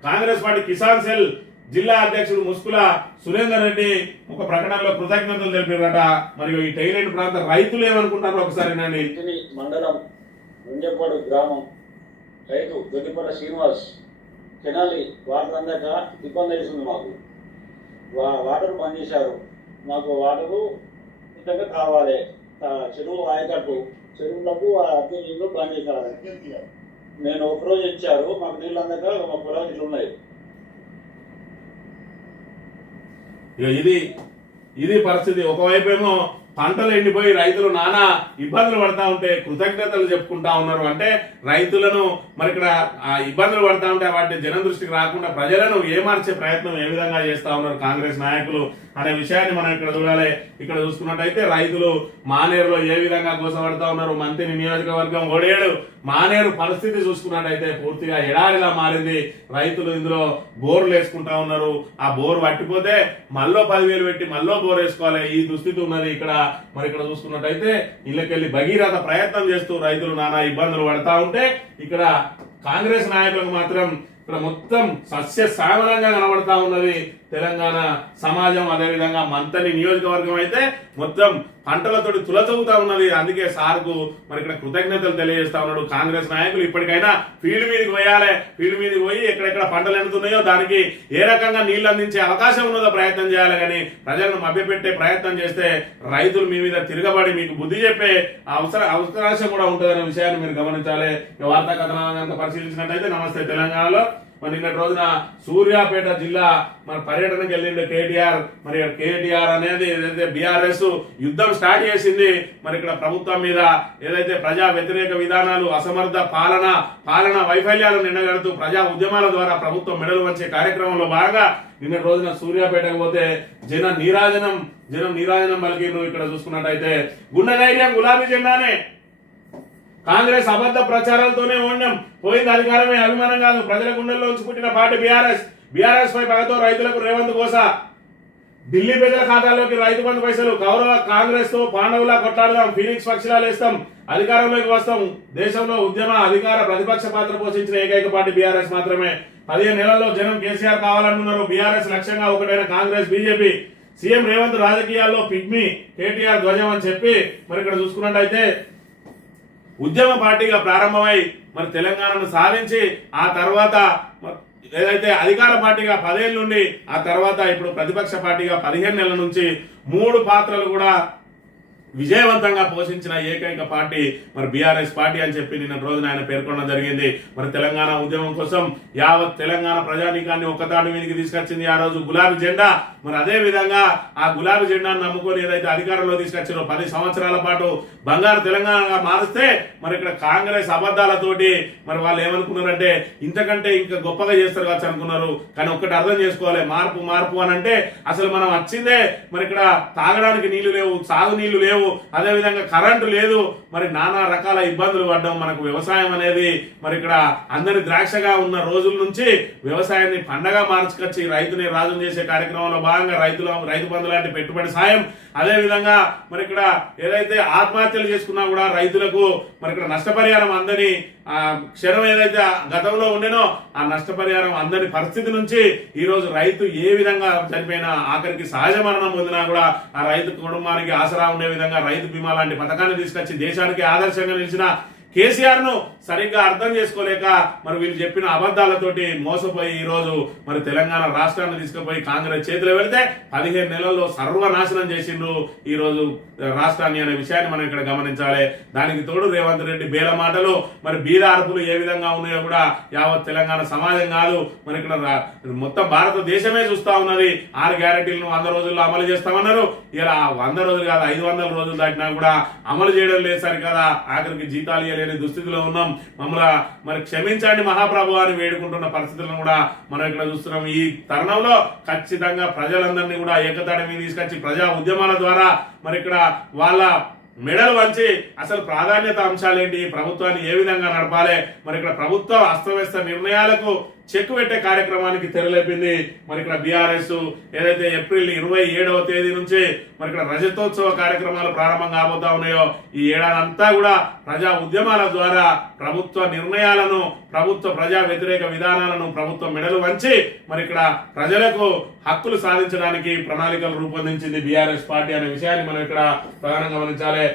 కాంగ్రెస్ పార్టీ కిసాన్ సెల్ జిల్లా అధ్యక్షుడు ముస్కుల సురేందర్ రెడ్డి ఒక ప్రకటనలో కృతజ్ఞతలు తెలిపారట. మరియు ఈ టైలెంట్ ప్రాంత రైతులు ఏమనుకుంటారో ఒకసారి మండలం గుంజపాడు గ్రామం రైతు దొడ్డిపల్ల శ్రీనివాస్ కెనాలి వాటర్ అందాక ఇబ్బంది అవుతుంది మాకు. వాటర్ బంద్ చేశారు. మాకు వాటరు ఇంతగా కావాలి. చెరువు ఆయకట్టు చెరువులకు అద్దె నీళ్ళు బంద్ చేశారు. నేను ఒకరోజు ఇచ్చారు. మాకు నీళ్ళు అందాక మా పొలాలు ఇట్లు ఉన్నాయి. ఇది పరిస్థితి. ఒకవైపు ఏమో పంటలు ఎండిపోయి రైతులు నానా ఇబ్బందులు పడతా ఉంటే కృతజ్ఞతలు చెప్పుకుంటా ఉన్నారు. అంటే రైతులను మరి ఇక్కడ ఇబ్బందులు పడతా ఉంటే వాటి జనం దృష్టికి రాకుండా ప్రజలను ఏమార్చే ప్రయత్నం ఏ విధంగా చేస్తా ఉన్నారు కాంగ్రెస్ నాయకులు అనే విషయాన్ని మనం ఇక్కడ చూడాలి. ఇక్కడ చూసుకున్నట్టయితే రైతులు మానేరులో ఏ విధంగా గోసపడతా ఉన్నారు. మంత్రి నియోజకవర్గం ఓడేడు మానేరు పరిస్థితి చూసుకున్నట్టయితే పూర్తిగా ఎడారిలా మారింది. రైతులు ఇందులో బోర్లు వేసుకుంటా ఉన్నారు. ఆ బోర్ పట్టిపోతే మళ్ళీ 10,000 పెట్టి మళ్ళీ బోర్ వేసుకోవాలి. ఈ దుస్థితి ఉన్నది ఇక్కడ. మరి ఇక్కడ చూసుకున్నట్టయితే ఇళ్ళకెళ్ళి భగీరథ ప్రయత్నం చేస్తూ రైతులు నానా ఇబ్బందులు పడతా ఉంటే ఇక్కడ కాంగ్రెస్ నాయకులకు మాత్రం ఇక్కడ మొత్తం సస్య శ్యామలంగా కనబడతా ఉన్నది తెలంగాణ సమాజం. అదేవిధంగా మంతని నియోజకవర్గం అయితే మొత్తం పంటలతోటి తులతూగుతా ఉన్నది. అందుకే సార్కు మరి ఇక్కడ కృతజ్ఞతలు తెలియజేస్తా ఉన్నాడు. కాంగ్రెస్ నాయకులు ఇప్పటికైనా ఫీల్డ్ మీదకి పోయాలి. ఫీల్డ్ మీదకి పోయి ఎక్కడెక్కడ పంటలు ఎండుతున్నాయో దానికి ఏ రకంగా నీళ్లు అందించే అవకాశం ఉన్నదో ప్రయత్నం చేయాలి. కానీ ప్రజలను మభ్యపెట్టే ప్రయత్నం చేస్తే రైతులు మీ మీద తిరగబడి మీకు బుద్ధి చెప్పే అవకాశం కూడా ఉంటుందనే విషయాన్ని మీరు గమనించాలి. వార్తా కథనాన్ని పరిశీలించినట్టయితే నమస్తే తెలంగాణలో మరి నిన్నటి రోజున సూర్యాపేట జిల్లా మన పర్యటనకు వెళ్ళిండు కేటీఆర్. మరి కేటీఆర్ అనేది ఏదైతే బీఆర్ఎస్ యుద్ధం స్టార్ట్ చేసింది మరి ఇక్కడ ప్రభుత్వం మీద ఏదైతే ప్రజా వ్యతిరేక విధానాలు, అసమర్థ పాలన వైఫల్యాలు నిన్నగడుతూ ప్రజా ఉద్యమాల ద్వారా ప్రభుత్వం మెడలు వంచే కార్యక్రమంలో భాగంగా నిన్నటి రోజున సూర్యాపేటకు పోతే జనం నీరాజనం పలికిండ్రు. ఇక్కడ చూసుకున్నట్టయితే గుండె ధైర్యం గులాబీ జెండానే. కాంగ్రెస్ అబద్ధ ప్రచారాలతోనే ఉండం పోయింది అధికారమే అభిమానం కాదు. ప్రజల గుండెల్లో ఉంచి పుట్టిన పార్టీ బీఆర్ఎస్ పై పగతో రైతులకు రేవంత్ కోస. ఢిల్లీ ప్రజల ఖాతాల్లోకి రైతు బంధు పైసలు. గౌరవ కాంగ్రెస్ తో పాండవులా కొట్లాడదాం. ఫీనిక్స్ పక్షిలా లేస్తాం. అధికారంలోకి వస్తాం. దేశంలో ఉద్యమ అధికార ప్రతిపక్ష పాత్ర పోషించిన ఏకైక పార్టీ బీఆర్ఎస్ మాత్రమే. 15 నెలల్లో జనం కేసీఆర్ కావాలంటున్నారు. బీఆర్ఎస్ లక్ష్యంగా ఒకటైన కాంగ్రెస్ బీజేపీ. సీఎం రేవంత్ రాజకీయాల్లో పిగ్మీ కేటీఆర్ ధ్వజం అని చెప్పి మరి ఇక్కడ చూసుకున్నట్టయితే ఉద్యమ పార్టీగా ప్రారంభమై మరి తెలంగాణను సాధించి ఆ తర్వాత ఏదైతే అధికార పార్టీగా 10 ఏళ్ళ నుండి ఆ తర్వాత ఇప్పుడు ప్రతిపక్ష పార్టీగా 15 నెలల నుంచి 3 పాత్రలు కూడా విజయవంతంగా పోషించిన ఏకైక పార్టీ మరి బీఆర్ఎస్ పార్టీ అని చెప్పి నిన్న రోజున ఆయన పేర్కొనడం జరిగింది. మరి తెలంగాణ ఉద్యమం కోసం యావత్ తెలంగాణ ప్రజానీకాన్ని ఒక్కతాటి మీదకి తీసుకొచ్చింది ఆ రోజు గులాబీ జెండా. మరి అదే విధంగా ఆ గులాబీ జెండాను నమ్ముకొని ఏదైతే అధికారంలో తీసుకొచ్చారో 10 సంవత్సరాల పాటు బంగారు తెలంగాణగా మారిస్తే మరి ఇక్కడ కాంగ్రెస్ అబద్ధాలతోటి మరి వాళ్ళు ఏమనుకున్నారంటే ఇంతకంటే ఇంకా గొప్పగా చేస్తారు కావచ్చు అనుకున్నారు. కానీ ఒక్కటి అర్థం చేసుకోవాలి, మార్పు అని అంటే అసలు మనం వచ్చిందే మరి ఇక్కడ తాగడానికి నీళ్లు లేవు, సాగు నీళ్లు లేవు, అదే విధంగా కరెంటు లేదు. మరి నానా రకాల ఇబ్బందులు పడ్డాం. మనకు వ్యవసాయం అనేది మరి ఇక్కడ అందరి ద్రాక్షగా ఉన్న రోజుల నుంచి వ్యవసాయాన్ని పండగ మార్చుకొచ్చి రైతుని రాజు చేసే కార్యక్రమంలో భాగంగా రైతు బంధు లాంటి పెట్టుబడి సాయం, అదే విధంగా మరి ఇక్కడ ఏదైతే ఆత్మహత్యలు చేసుకున్నా కూడా రైతులకు మరి ఇక్కడ నష్టపరిహారం అందని క్షణం ఏదైతే గతంలో ఉండేనో ఆ నష్టపరిహారం అందని పరిస్థితి నుంచి ఈ రోజు రైతు ఏ విధంగా చనిపోయినా ఆఖరికి సహజ మరణం పొందినా కూడా ఆ రైతు కుటుంబానికి ఆసరా ఉండే విధంగా రైతు బీమా లాంటి పథకాన్ని తీసుకొచ్చి దేశానికి ఆదర్శంగా నిలిచిన కేసీఆర్ ను సరిగ్గా అర్థం చేసుకోలేక మరి వీళ్ళు చెప్పిన అబద్ధాలతోటి మోసపోయి ఈ రోజు మరి తెలంగాణ రాష్ట్రాన్ని తీసుకుపోయి కాంగ్రెస్ చేతిలో పెడితే 15 నెలల్లో సర్వనాశనం చేసిండ్రు ఈ రోజు రాష్ట్రాన్ని అనే విషయాన్ని మనం ఇక్కడ గమనించాలి. దానికి తోడు రేవంత్ రెడ్డి బేల మాటలు మరి బీద అరుపులు ఏ విధంగా ఉన్నాయో కూడా యావత్ తెలంగాణ సమాజం కాదు మరి ఇక్కడ మొత్తం భారతదేశమే చూస్తా ఉన్నది. 6 గ్యారెంటీలను 100 రోజుల్లో అమలు చేస్తామన్నారు. ఇలా 100 రోజులు కాదు 500 రోజులు దాటినా కూడా అమలు చేయడం లేదు సరికదా. ఆఖరికి జీతాలు ఇవ్వలేని దుస్థితిలో ఉన్నాం. మమ్మల్ని మరి క్షమించండి మహాప్రభు అని వేడుకుంటున్న పరిస్థితులను కూడా మనం ఇక్కడ చూస్తున్నాం. ఈ తరుణంలో ఖచ్చితంగా ప్రజలందరినీ కూడా ఏకతాటి మీద తీసుకొచ్చి ప్రజా ఉద్యమాల ద్వారా మరి ఇక్కడ వాళ్ళ మెడలు వంచి అసలు ప్రాధాన్యత అంశాలేంటి, ప్రభుత్వాన్ని ఏ విధంగా నడపాలి, మరి ఇక్కడ ప్రభుత్వ అస్తవ్యస్త నిర్ణయాలకు చెక్ పెట్టే కార్యక్రమానికి తెరలేపింది. మరి ఇక్కడ బీఆర్ఎస్ ఏదైతే ఏప్రిల్ 27వ తేదీ నుంచి మరి ఇక్కడ రజతోత్సవ కార్యక్రమాలు ప్రారంభం కాబోతా ఉన్నాయో ఈ ఏడాదంతా కూడా ప్రజా ఉద్యమాల ద్వారా ప్రభుత్వ నిర్ణయాలను, ప్రభుత్వ ప్రజా వ్యతిరేక విధానాలను ప్రభుత్వం మెడలు వంచి మరి ఇక్కడ ప్రజలకు హక్కులు సాధించడానికి ప్రణాళికలు రూపొందించింది బీఆర్ఎస్ పార్టీ అనే విషయాన్ని మనం ఇక్కడ ప్రధానంగా గమనించాలి.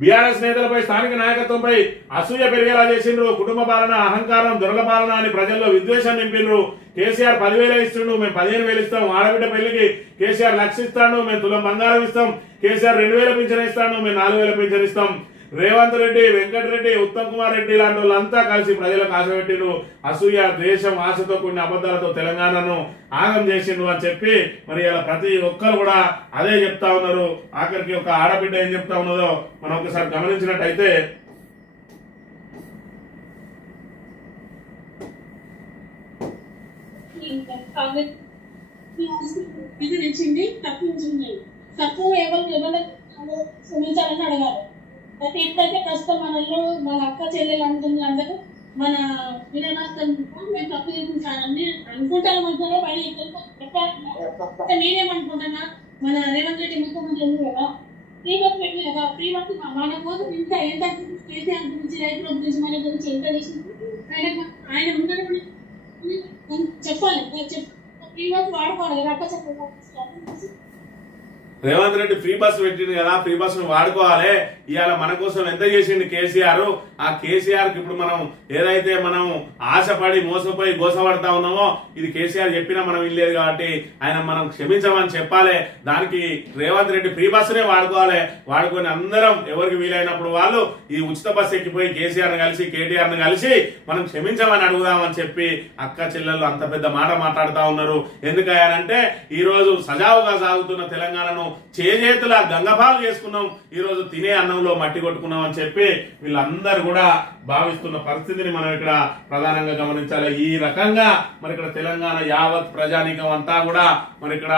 బీఆర్ఎస్ నేతలపై స్థానిక నాయకత్వంపై అసూయ పెరిగేలా చేసిండ్రు. కుటుంబ పాలన, అహంకారం, దొరల పాలన అని ప్రజల్లో విద్వేషం నింపిండ్రు. కేసీఆర్ 10,000 ఇస్తుండు, మేము 15,000 ఇస్తాం. ఆడబిడ్డ పెళ్లికి కేసీఆర్ 1,00,000 ఇస్తాడు, మేము తులం బంగారం ఇస్తాం. కేసీఆర్ 2,000 పింఛన్ ఇస్తాడు, మేము 4,000 పింఛన్ ఇస్తాం. రేవంత్ రెడ్డి, వెంకటరెడ్డి, ఉత్తమ్ కుమార్ రెడ్డి లాంటి వాళ్ళంతా కలిసి ప్రజలకు ఆశ పెట్టిండ్రు. అసూయ, ద్వేషం, ఆశతో కూడిన అబద్ధాలతో తెలంగాణను ఆగం చేసిండ్రు అని చెప్పి మరి ఇలా ప్రతి ఒక్కరు కూడా అదే చెప్తా ఉన్నారు. ఆఖరికి ఒక ఆడబిడ్డ ఏం చెప్తా ఉన్నదో మనం ఒకసారి గమనించినట్టయితే, తప్పు ఎవరు క్షమించాలని అడగాలి. ప్రతి ఎట్లయితే ప్రస్తుతం మనలో మన అక్క చెల్లెలు అందరూ మన వినయాన్ని మేము తప్పు చేసించాలని అనుకుంటాను. మధ్యలో బయట చెప్పారు. నేనేమనుకుంటున్నా, మన రేవంత్ రెడ్డి ముఖ్యమంత్రి ఉంది కదా, ఫ్రీ బస్ పెట్టింది కదా, ఫ్రీ బస్ మన కోసం ఇంకా ఎంత కేసీఆర్ గురించి, రైతుల గురించి, మన గురించి ఎంత చేసింది ఆయన ఉండడం చెప్పాలి. ఫ్రీ బస్ వాడుకోవాలి. అక్క చెప్పాలి. రేవంత్ రెడ్డి ఫ్రీ బస్ పెట్టింది కదా, ఫ్రీ బస్ ను వాడుకోవాలి. ఇవాళ మన కోసం ఎంత చేసిండు కేసీఆర్. ఆ కేసీఆర్ కి ఇప్పుడు మనం ఏదైతే మనం ఆశపడి మోసపోయి గోసపడతా ఉన్నామో, ఇది కేసీఆర్ చెప్పినా మనం ఇల్లేదు కాబట్టి ఆయన మనం క్షమించమని చెప్పాలి. దానికి రేవంత్ రెడ్డి ఫ్రీ బస్ నే వాడుకోవాలి. వాడుకొని అందరం ఎవరికి వీలైనప్పుడు వాళ్ళు ఈ ఉచిత బస్ ఎక్కిపోయి కేసీఆర్ ను కలిసి, కేటీఆర్ ను కలిసి మనం క్షమించమని అడుగుదామని చెప్పి అక్క చెల్లెళ్ళు అంత పెద్ద మాట మాట్లాడుతా ఉన్నారు. ఎందుకయ్యానంటే ఈ రోజు సజావుగా సాగుతున్న తెలంగాణను చేజేతుల గంగపాలు చేసుకున్నాం, ఈ రోజు తినే అన్నంలో మట్టి కొట్టుకున్నాం అని చెప్పి వీళ్ళందరూ కూడా భావిస్తున్న పరిస్థితిని మనం ఇక్కడ ప్రధానంగా గమనించాలి. ఈ రకంగా మరి ఇక్కడ తెలంగాణ యావత్ ప్రజానీకం అంతా కూడా మరి ఇక్కడ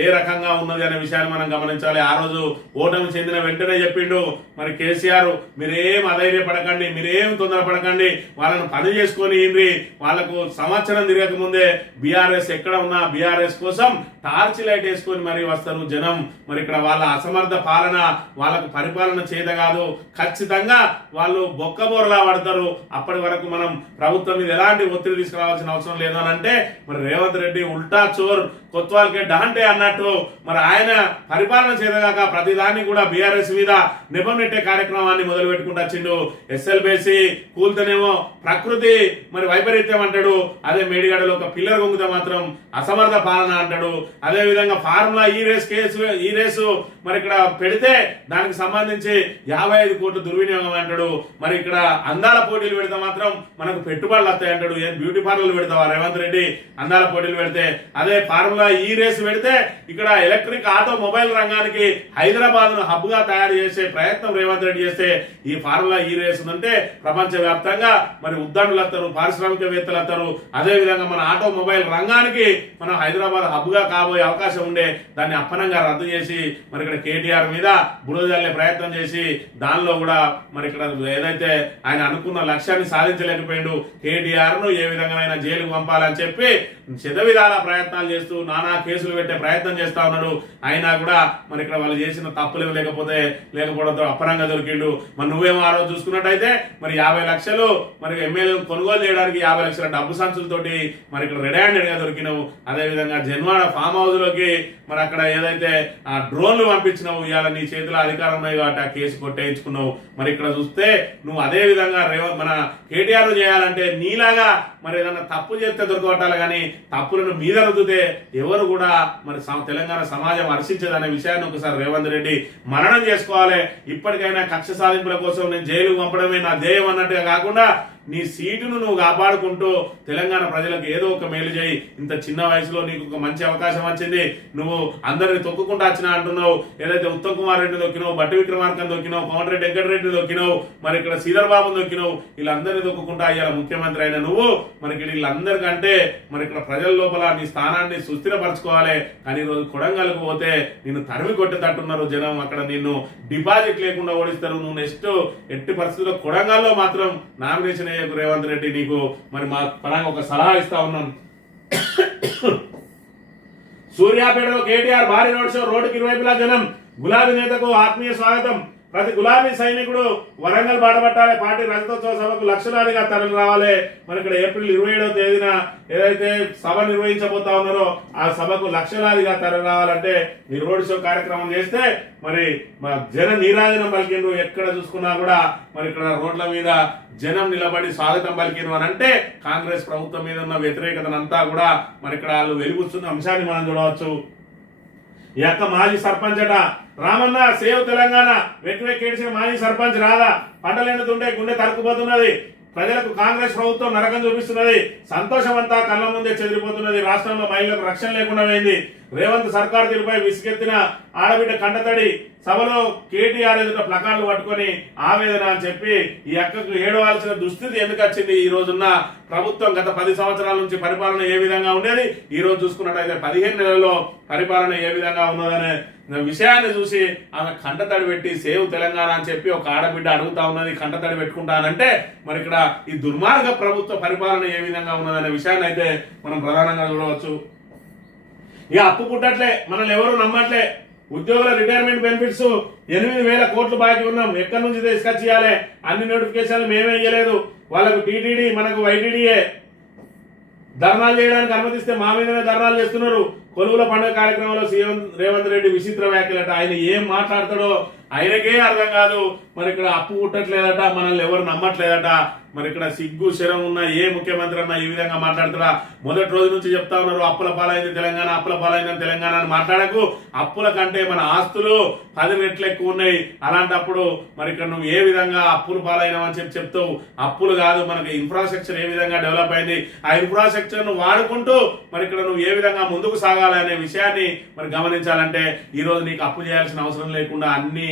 ఏ రకంగా ఉన్నది అనే విషయాన్ని మనం గమనించాలి. ఆ రోజు ఓటమి చెందిన వెంటనే చెప్పిండు మరి కేసీఆర్, మీరేం అధైర్యపడకండి, మీరేం తొందరపడకండి, వాళ్ళను పని చేసుకొని ఇండ్రి, వాళ్లకు సంవత్సరం తిరగక ముందే బీఆర్ఎస్ ఎక్కడ ఉన్నా బీఆర్ఎస్ కోసం టార్చ్ లైట్ వేసుకొని మరి వస్తారు జనం. మరి ఇక్కడ వాళ్ళ అసమర్థ పాలన, వాళ్ళకు పరిపాలన చేత కాదు, ఖచ్చితంగా వాళ్ళు బొక్కబోరలా పడతారు. అప్పటి వరకు మనం ప్రభుత్వం మీద ఎలాంటి ఒత్తిడి తీసుకురావాల్సిన అవసరం లేదు అని అంటే మరి రేవంత్ రెడ్డి ఉల్టా చోర్ కొత్వాల్కే డహంటే అన్నట్టు మరి ఆయన పరిపాలన చేతగాక ప్రతిదాన్ని కూడా బీఆర్ఎస్ మీద నిబం నెట్టే కార్యక్రమాన్ని మొదలు పెట్టుకుంటూ వచ్చిండు. ఎస్ఎల్బిసి కూల్తేనేమో ప్రకృతి మరి వైపరీత్యం అంటాడు, అదే మేడిగడలో ఒక పిల్లర్ కొంగితే మాత్రం అసమర్థ పాలన అంటాడు. అదే విధంగా ఫార్ములా ఈ రేసు మరి ఇక్కడ పెడితే దానికి సంబంధించి 55 కోట్లు దుర్వినియోగం అంటాడు. మరి ఇక్కడ అందాల పోటీలు పెడితే మాత్రం మనకు పెట్టుబడులు వస్తాయి అంటాడు. ఏం బ్యూటీ పార్లర్లు పెడతావా రేవంత్ రెడ్డి అందాల పోటీలు పెడితే? అదే ఫార్ములా ఈ రేసు పెడితే ఇక్కడ ఎలక్ట్రిక్ ఆటో మొబైల్ రంగానికి హైదరాబాద్ ను హబ్ గా తయారు చేసే ప్రయత్నం రేవంత్ రెడ్డి చేస్తే ఈ ఫార్ములా ఈ రేసు అంటే ప్రపంచ వ్యాప్తంగా మరి ఉద్దండులు వస్తారు, పారిశ్రామికవేత్తలు వస్తారు. అదే విధంగా మన ఆటో మొబైల్ రంగానికి మనం హైదరాబాద్ హబ్ గా కాబోయే అవకాశం ఉండే దాన్ని అప్పనంగా రద్దు చేసి మరి ఇక్కడ కేటీఆర్ మీద బురదల్లే ప్రయత్నం చేసి దానిలో కూడా మరి ఇక్కడ ఏదైతే ఆయన అనుకున్న లక్ష్యాన్ని సాధించలేకపోయిండు. కేటీఆర్ ను ఏ విధంగా జైలుకు పంపాలని చెప్పి శతవిధాల ప్రయత్నాలు చేస్తూ నానా కేసులు పెట్టే ప్రయత్నం చేస్తా ఉన్నాడు. అయినా కూడా మరి ఇక్కడ వాళ్ళు చేసిన తప్పులు లేకపోవడంతో అప్పనంగా దొరికిండు. మరి నువ్వేమో ఆ రోజు చూసుకున్నట్టయితే మరి 50 లక్షలు మరి ఎమ్మెల్యే కొనుగోలు చేయడానికి 50 లక్షల డబ్బు సంచులతోటి మరి ఇక్కడ రెడ్ హ్యాండెడ్ గా దొరికినావు. అదే విధంగా జన్వాడ ఫామ్ హౌస్ లోకి మరి అక్కడ ఏదైతే ఆ డ్రోన్లు పంపించినావు, ఇవాళ నీ చేతిలో అధికారం ఉన్నాయి కాబట్టి ఆ కేసు కొట్టేయించుకున్నావు. మరి ఇక్కడ చూస్తే నువ్వు అదే విధంగా మన కేటీఆర్ చేయాలంటే నీలాగా మరి ఏదన్నా తప్పు చేస్తే దొరకబట్టాలి, కానీ తప్పులను మీద రుద్దితే ఎవరు కూడా మరి తెలంగాణ సమాజం హర్షించదనే విషయాన్ని ఒకసారి రేవంత్ రెడ్డి మననం చేసుకోవాలి. ఇప్పటికైనా కక్ష సాధింపుల కోసం నేను జైలుకు పంపడమే నా ధ్యేయం అన్నట్టుగా కాకుండా నీ సీటును నువ్వు కాపాడుకుంటూ తెలంగాణ ప్రజలకు ఏదో ఒక మేలు చేయి. ఇంత చిన్న వయసులో నీకు ఒక మంచి అవకాశం వచ్చింది, నువ్వు అందరిని తొక్కుకుంటూ వచ్చినా అంటున్నావు. ఏదైతే ఉత్తమ్ కుమార్ రెడ్డిని దొక్కినావు, బట్టి విక్రమార్కని దొక్కినావు, కోమటిరెడ్డి వెంకటరెడ్డిని దొక్కినావు, మరి ఇక్కడ శ్రీధర్ బాబుని దొక్కినావు, వీళ్ళందరినీ దొక్కుకుంటా అయ్యాల ముఖ్యమంత్రి అయిన నువ్వు మరి వీళ్ళందరికంటే మరి ఇక్కడ ప్రజల లోపల నీ స్థానాన్ని సుస్థిరపరచుకోవాలి. కానీ ఈరోజు కొడంగల్కు పోతే నిన్ను తరిమి కొట్టేటట్టున్నారు జనం, అక్కడ నిన్ను డిపాజిట్ లేకుండా ఓడిస్తారు. నువ్వు నెక్స్ట్ ఎట్టి పరిస్థితుల్లో కొడంగల్లో మాత్రం నామినేషన్ రేవంత్ రెడ్డి నీకు మరి మా పరంగా ఒక సలహా ఇస్తా ఉన్నాం. సూర్యాపేటలో కేటీఆర్ భారీ రోడ్ షో, రోడ్డుకి ఇరువైపులా జనం, గులాబీ నేతకు ఆత్మీయ స్వాగతం. ప్రతి గులాబీ సైనికుడు వరంగల్ బాటపట్టాలి, పార్టీ రజతోత్సవ సభకు లక్షలాదిగా తరలి రావాలి. మరి ఇక్కడ ఏప్రిల్ 27వ తేదీన ఏదైతే సభ నిర్వహించబోతా ఉన్నారో ఆ సభకు లక్షలాదిగా తరలి రావాలంటే ఈ రోడ్ షో కార్యక్రమం చేస్తే మరి జన నీరాజనం పలికిండ్రు. ఎక్కడ చూసుకున్నా కూడా మరి ఇక్కడ రోడ్ల మీద జనం నిలబడి స్వాగతం పలికిండ్రు అని అంటే కాంగ్రెస్ ప్రభుత్వం మీద ఉన్న వ్యతిరేకతనంతా కూడా మరి ఇక్కడ వాళ్ళు వెలుగుస్తున్న అంశాన్ని మనం చూడవచ్చు. ఈ యొక్క మాజీ సర్పంచ్ అట రామన్న సేవ్ తెలంగాణ వెక్కేడిసిన మాజీ సర్పంచ్ రాదా, పంటలెండుతుంటే గుండె తరుక్కుపోతున్నది, ప్రజలకు కాంగ్రెస్ ప్రభుత్వం నరకం చూపిస్తున్నది, సంతోషం అంతా కళ్ళ ముందే చెదిరిపోతున్నది, రాష్ట్రంలో మహిళలకు రక్షణ లేకుండా పోయింది, రేవంత్ సర్కార్ తీరుపై విసిగెత్తిన ఆడబిడ్డ కంటతడి, సభలో కేటీఆర్ ఎదుట ప్లకార్డులు పట్టుకొని ఆవేదన అని చెప్పి ఈ అక్కకు ఏడవాల్సిన దుస్థితి ఎందుకు వచ్చింది? ఈ రోజున్న ప్రభుత్వం గత 10 సంవత్సరాల నుంచి పరిపాలన ఏ విధంగా ఉండేది, ఈ రోజు చూసుకున్నట్టయితే 15 నెలల్లో పరిపాలన ఏ విధంగా ఉన్నదనే విషయాన్ని చూసి ఆమె కంటతడి పెట్టి సేవ్ తెలంగాణ అని చెప్పి ఒక ఆడబిడ్డ అడుగుతా ఉన్నది, కంటతడి పెట్టుకుంటానంటే మరి ఇక్కడ ఈ దుర్మార్గ ప్రభుత్వ పరిపాలన ఏ విధంగా ఉన్నదనే విషయాన్ని అయితే మనం ప్రధానంగా చూడవచ్చు. ఇక అప్పు పుట్టట్లే, మనల్ని ఎవరు నమ్మట్లే, ఉద్యోగుల రిటైర్మెంట్ బెనిఫిట్స్ 8,000 కోట్లు బాకీ ఉన్నాం, ఎక్కడి నుంచి తీసుకొచ్చి ఇవ్వాలి, అన్ని నోటిఫికేషన్లు మేమే ఇవ్వలేదు, వాళ్ళకు టీటీడీ మనకు వైటీడీఏ ధర్నాలు చేయడానికి అనుమతిస్తే మా మీదనే ధర్నాలు చేస్తున్నారు. కొలువుల పండుగ కార్యక్రమంలో సీఎం రేవంత్ రెడ్డి విచిత్ర వ్యాఖ్యలట, ఆయన ఏం మాట్లాడతాడో ఆయనకే అర్థం కాదు. మరి ఇక్కడ అప్పు పుట్టట్లేదట, మనల్ని ఎవరు నమ్మట్లేదట. మరి ఇక్కడ సిగ్గు శరం ఉన్న ఏ ముఖ్యమంత్రి అన్నా ఈ విధంగా మాట్లాడతారా? మొదటి రోజు నుంచి చెప్తా ఉన్నారు అప్పుల పాలైంది తెలంగాణ, అప్పుల పాలైందని తెలంగాణ అని మాట్లాడకు, అప్పుల కంటే మన ఆస్తులు 10 రెట్లు ఎక్కువ ఉన్నాయి. అలాంటప్పుడు మరి ఇక్కడ నువ్వు ఏ విధంగా అప్పులు పాలైనావని చెప్తావు? అప్పులు కాదు, మనకి ఇన్ఫ్రాస్ట్రక్చర్ ఏ విధంగా డెవలప్ అయింది, ఆ ఇన్ఫ్రాస్ట్రక్చర్ ను వాడుకుంటూ మరి ఇక్కడ నువ్వు ఏ విధంగా ముందుకు సాగాలి అనే విషయాన్ని మరి గమనించాలంటే ఈ రోజు నీకు అప్పు చేయాల్సిన అవసరం లేకుండా అన్ని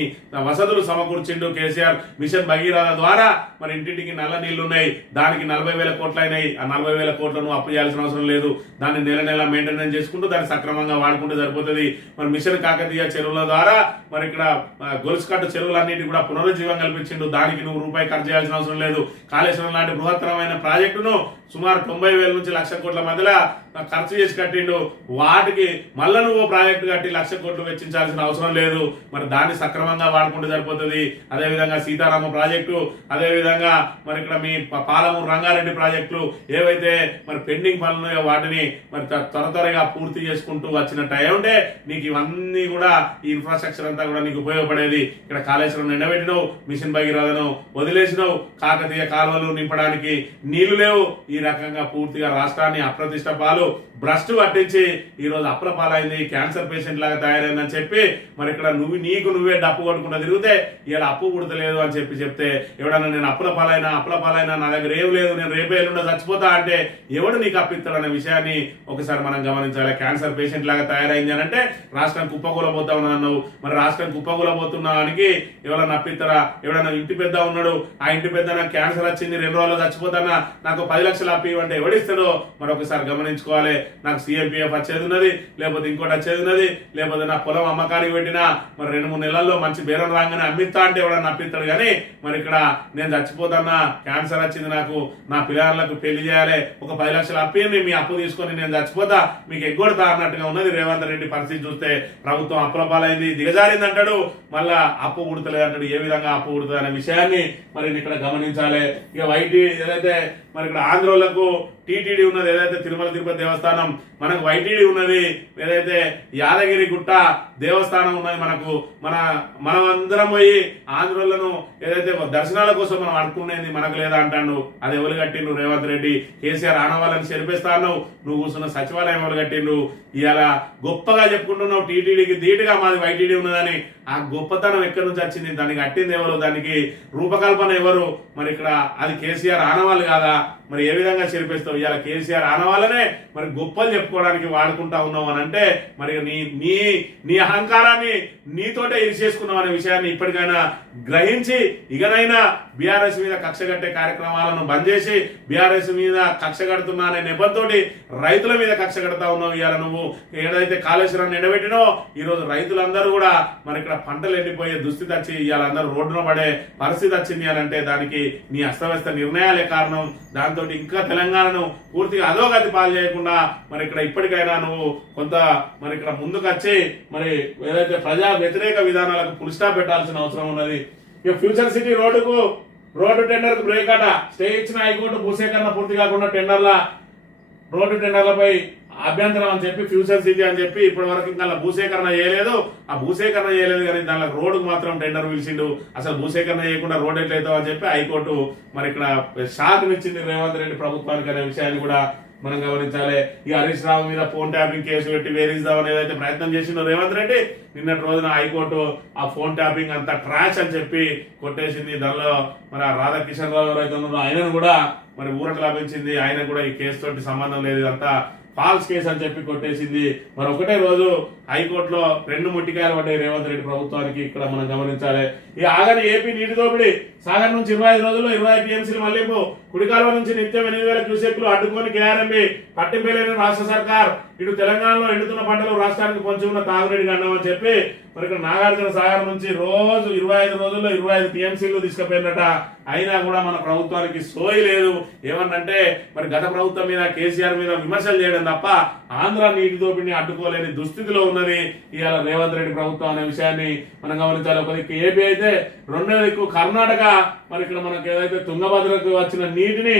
వసతులు సమకూర్చిండు కేసీఆర్. మిషన్ భగీరథ ద్వారా మరి ఇంటింటికి నల్ల నీళ్లు ఉన్నాయి, దానికి 40,000 కోట్లు అయినాయి. ఆ 40,000 కోట్లను అప్పు చేయాల్సిన అవసరం లేదు, దాన్ని నెల నెల మెయింటెనెన్స్ చేసుకుంటూ దాన్ని సక్రమంగా వాడుకుంటే సరిపోతుంది. మరి మిషన్ కాకతీయ చెరువుల ద్వారా మరి ఇక్కడ గొలుసుకట్టు చెరువులన్నిటి కూడా పునరుజ్జీవం కల్పించిండు, దానికి నువ్వు రూపాయి ఖర్చు చేయాల్సిన అవసరం లేదు. కాళేశ్వరం లాంటి బృహత్తరమైన ప్రాజెక్టును సుమారు 90,000 నుంచి 1,00,000 కోట్ల మధ్యలో ఖర్చు చేసి కట్టిండు, వాటికి మళ్ళా నువ్వు ప్రాజెక్టు కట్టి 1,00,000 కోట్లు వెచ్చించాల్సిన అవసరం లేదు. మరి దాన్ని సక్రమంగా వాడుకుంటే సరిపోతుంది. అదేవిధంగా సీతారామ ప్రాజెక్టు, అదేవిధంగా మరి ఇక్కడ మీ పాలమూరు రంగారెడ్డి ప్రాజెక్టులు ఏవైతే మరి పెండింగ్ పనులు ఉన్నాయో వాటిని మరి త్వరగా పూర్తి చేసుకుంటూ వచ్చిన టైం ఉంటే నీకు ఇవన్నీ కూడా ఈ ఇన్ఫ్రాస్ట్రక్చర్ అంతా కూడా నీకు ఉపయోగపడేది. ఇక్కడ కాళేశ్వరం నిండబెట్టినావు, మిషన్ భగీరథను వదిలేసినావు, కాకతీయ కాలువలు నింపడానికి నీళ్లు లేవు. ఈ రకంగా పూర్తిగా రాష్ట్రాన్ని అప్రతిష్ట పాలు భ్రష్టు పట్టించి ఈ రోజు అప్పుల పాలైంది, క్యాన్సర్ పేషెంట్ లాగా తయారైందని చెప్పి మరి ఇక్కడ నువ్వే డప్పు కొట్టుకుంటా తిరిగితే ఇలా అప్పు పుడతలేదు అని చెప్తే ఎవడన్నా నేను అప్పుల పాలైనా నా దగ్గర ఏం లేదు, నేను రేపే ఎల్లుండా చచ్చిపోతా అంటే ఎవడు నీకు అప్పిస్తాడనే విషయాన్ని ఒకసారి మనం గమనించాలి. క్యాన్సర్ పేషెంట్ లాగా తయారైంది అని అంటే రాష్ట్రం కుప్పకూలబోతా ఉన్నావు. మరి రాష్ట్రం కుప్పకూలబోతున్నానికి ఎవరన్నా అప్పిస్తారా? ఎవడన్నా ఇంటి పెద్ద ఉన్నాడు, ఆ ఇంటి పెద్ద నాకు క్యాన్సర్ వచ్చింది 2 రోజుల్లో చచ్చిపోతానా, నాకు 10 లక్షలు అప్పు ఇవ్వంటే ఎవడిస్తాడో మరి ఒకసారి గమనించుకోవాలి. నాకు CMPF వచ్చేది ఉన్నది, లేకపోతే ఇంకోటి వచ్చేది ఉన్నది, లేకపోతే నా పొలం అమ్మకానికి పెట్టినా మరి 2-3 నెలల్లో మంచి బేరం రాగానే అమ్మిస్తా అంటే ఎవడన్నా అప్పిస్తాడు. కానీ మరి ఇక్కడ నేను చచ్చిపోతానా, క్యాన్సర్ వచ్చింది, నాకు నా పిల్లలకు పెళ్లి చేయాలి, ఒక 10 లక్షలు అప్పియండి, మీ అప్పు తీసుకొని నేను చచ్చిపోతా, మీకు ఎగ్గొడతా అన్నట్టుగా ఉన్నది రేవంత్ రెడ్డి పరిస్థితి చూస్తే. ప్రభుత్వం అప్పుల పాలైంది, దిగజారింది అంటాడు, మళ్ళా అప్పు పుడతలేదు అంటాడు. ఏ విధంగా అప్పు పుడుతుంది అనే విషయాన్ని మరి ఇక్కడ గమనించాలి. ఇక వైటీ ఏదైతే మరి ఇక్కడ ఆంధ్రోలకు టీటీడీ ఉన్నది, ఏదైతే తిరుమల తిరుపతి దేవస్థానం, మనకు వైటీడీ ఉన్నది, ఏదైతే యాదగిరి గుట్ట దేవస్థానం ఉన్నది. మనం అందరం పోయి ఆంధ్రులను ఏదైతే దర్శనాల కోసం మనం అడుక్కునేది మనకు లేదా అంటాడు. అది ఎవరు కట్టిండు? రేవంత్ రెడ్డి. కేసీఆర్ ఆనవాళ్ళని చెరిపేస్తా అన్నావు, నువ్వు కూర్చున్న సచివాలయం ఎవరు కట్టిండు? ఇలా గొప్పగా చెప్పుకుంటున్నావు టీటీడీకి ధీటుగా మాది వైటీడీ ఉన్నదని. ఆ గొప్పతనం ఎక్కడి నుంచి వచ్చింది? దానికి కట్టింది ఎవరు? దానికి రూపకల్పన ఎవరు? మరి ఇక్కడ అది కేసీఆర్ ఆనవాళ్ళు కాదా? మరి ఏ విధంగా చెరిపేస్తావు? ఇవాళ కేసీఆర్ ఆనవాళ్ళనే మరి గొప్పలు చెప్పుకోవడానికి వాడుకుంటా ఉన్నావు అని అంటే మరి నీ అహంకారాన్ని నీతోటే ఇరిచేసుకున్నావు అనే విషయాన్ని ఇప్పటికైనా గ్రహించి ఇకనైనా బీఆర్ఎస్ మీద కక్ష కట్టే కార్యక్రమాలను బంద్ చేసి బీఆర్ఎస్ మీద కక్ష కడుతున్నా అనే నెపంతో రైతుల మీద కక్ష కడతా ఉన్నావు. ఇవాళ నువ్వు ఏదైతే కాళేశ్వరాన్ని ఎండబెట్టినో ఈ రోజు రైతులందరూ కూడా మరి ఇక్కడ పంటలు ఎండిపోయే దుస్థితి వచ్చి ఇవాళ అందరూ రోడ్డున పడే పరిస్థితి వచ్చింది అని అంటే దానికి నీ అస్తవ్యస్త నిర్ణయాలే కారణం. దాంతో ఇంకా తెలంగాణను పూర్తిగా అధోగతి పాలు చేయకుండా మరి ఇక్కడ ఇప్పటికైనా నువ్వు కొంత మరి ఇక్కడ ముందుకు వచ్చి మరి ఏదైతే ప్రజా వ్యతిరేక విధానాలకు ఫుల్ స్టాప్ పెట్టాల్సిన అవసరం ఉన్నది. ఇక future city road tender break అట. స్టే ఇచ్చిన హైకోర్టు భూసేకరణ పూర్తి కాకుండా రోడ్డు టెండర్లపై అభ్యంతరం అని చెప్పి ఫ్యూచర్ సిటీ అని చెప్పి ఇప్పటి వరకు ఇంకా భూసేకరణ చేయలేదు. ఆ భూసేకరణ చేయలేదు కానీ దానిలో రోడ్డుకు మాత్రం టెండర్ పిలిచిండు. అసలు భూసేకరణ చేయకుండా రోడ్ ఎట్లయితావు అని చెప్పి హైకోర్టు మరి ఇక్కడ షాక్ ఇచ్చింది రేవంత్ రెడ్డి ప్రభుత్వానికి అనే విషయాన్ని కూడా మనం గమనించాలి. ఈ హరీష్ రావు మీద ఫోన్ ట్యాపింగ్ కేసు పెట్టి వేధిస్తామని ఏదైతే ప్రయత్నం చేసిందో రేవంత్ రెడ్డి, నిన్నటి రోజున హైకోర్టు ఆ ఫోన్ ట్యాపింగ్ అంతా ట్రాష్ అని చెప్పి కొట్టేసింది. దానిలో మరి ఆ రాధాకిషన్ రావు ఎవరైతే ఉన్నారో ఆయనను కూడా మరి ఊరట లభించింది. ఆయన కూడా ఈ కేసు తోటి సంబంధం లేదు, ఇదంతా ఫాల్స్ కేసు అని చెప్పి కొట్టేసింది. మరి ఒకటే రోజు హైకోర్టులో 2 ముట్టికాయలు పడ్డాయి రేవంత్ రెడ్డి ప్రభుత్వానికి. ఇక్కడ మనం గమనించాలి. ఈ ఆగని ఏపీ నీటి దోపిడీ, సాగర్ నుంచి 25 రోజుల్లో 20 టీఎంసీలు మళ్లింపు, కుడికాలువ నుంచి నిత్యం 8,000 క్యూసెక్లు అడ్డుకొని కేఆర్ఎంబీ, పట్టింపలేని రాష్ట్ర సర్కార్. ఇటు తెలంగాణలో ఎండుతున్న పంటలు రాష్ట్రానికి పొంచి ఉన్న తాగునీటి గండం అని చెప్పి మరి ఇక్కడ నాగార్జున సాగర్ నుంచి రోజు 25 రోజుల్లో 25 టీఎంసీలు తీసుకుపోయినట. అయినా కూడా మన ప్రభుత్వానికి సోయి లేదు. ఏమన్నంటే మరి గత ప్రభుత్వం మీద కేసీఆర్ మీద విమర్శలు చేయడం తప్ప ఆంధ్ర నీటి దోపిడిని అడ్డుకోలేని దుస్థితిలో ఉన్నది ఇవాళ రేవంత్ రెడ్డి ప్రభుత్వం అనే విషయాన్ని మనం గమనించాలి. ఒక దిక్కు ఏపీ అయితే, రెండో దిక్కు కర్ణాటక. మరి ఇక్కడ మనకు ఏదైతే తుంగభద్రకు వచ్చిన నీళ్ళు